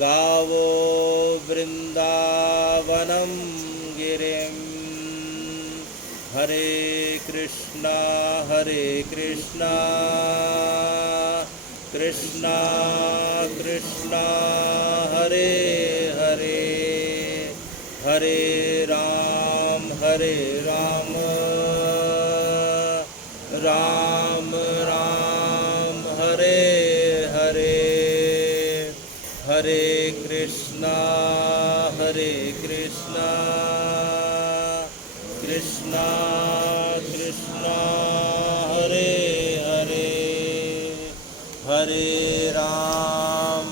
गावो वृन्दावनं गिरिम्। हरे कृष्णा कृष्णा कृष्णा हरे हरे, हरे राम राम राम हरे हरे। हरे कृष्णा कृष्णा कृष्णा हरे हरे, हरे राम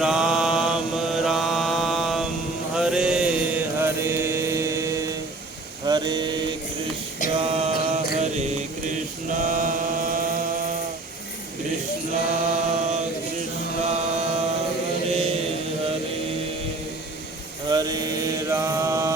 राम राम हरे हरे। हरे कृष्णा कृष्णा कृष्णा हरे हरे, हरे राम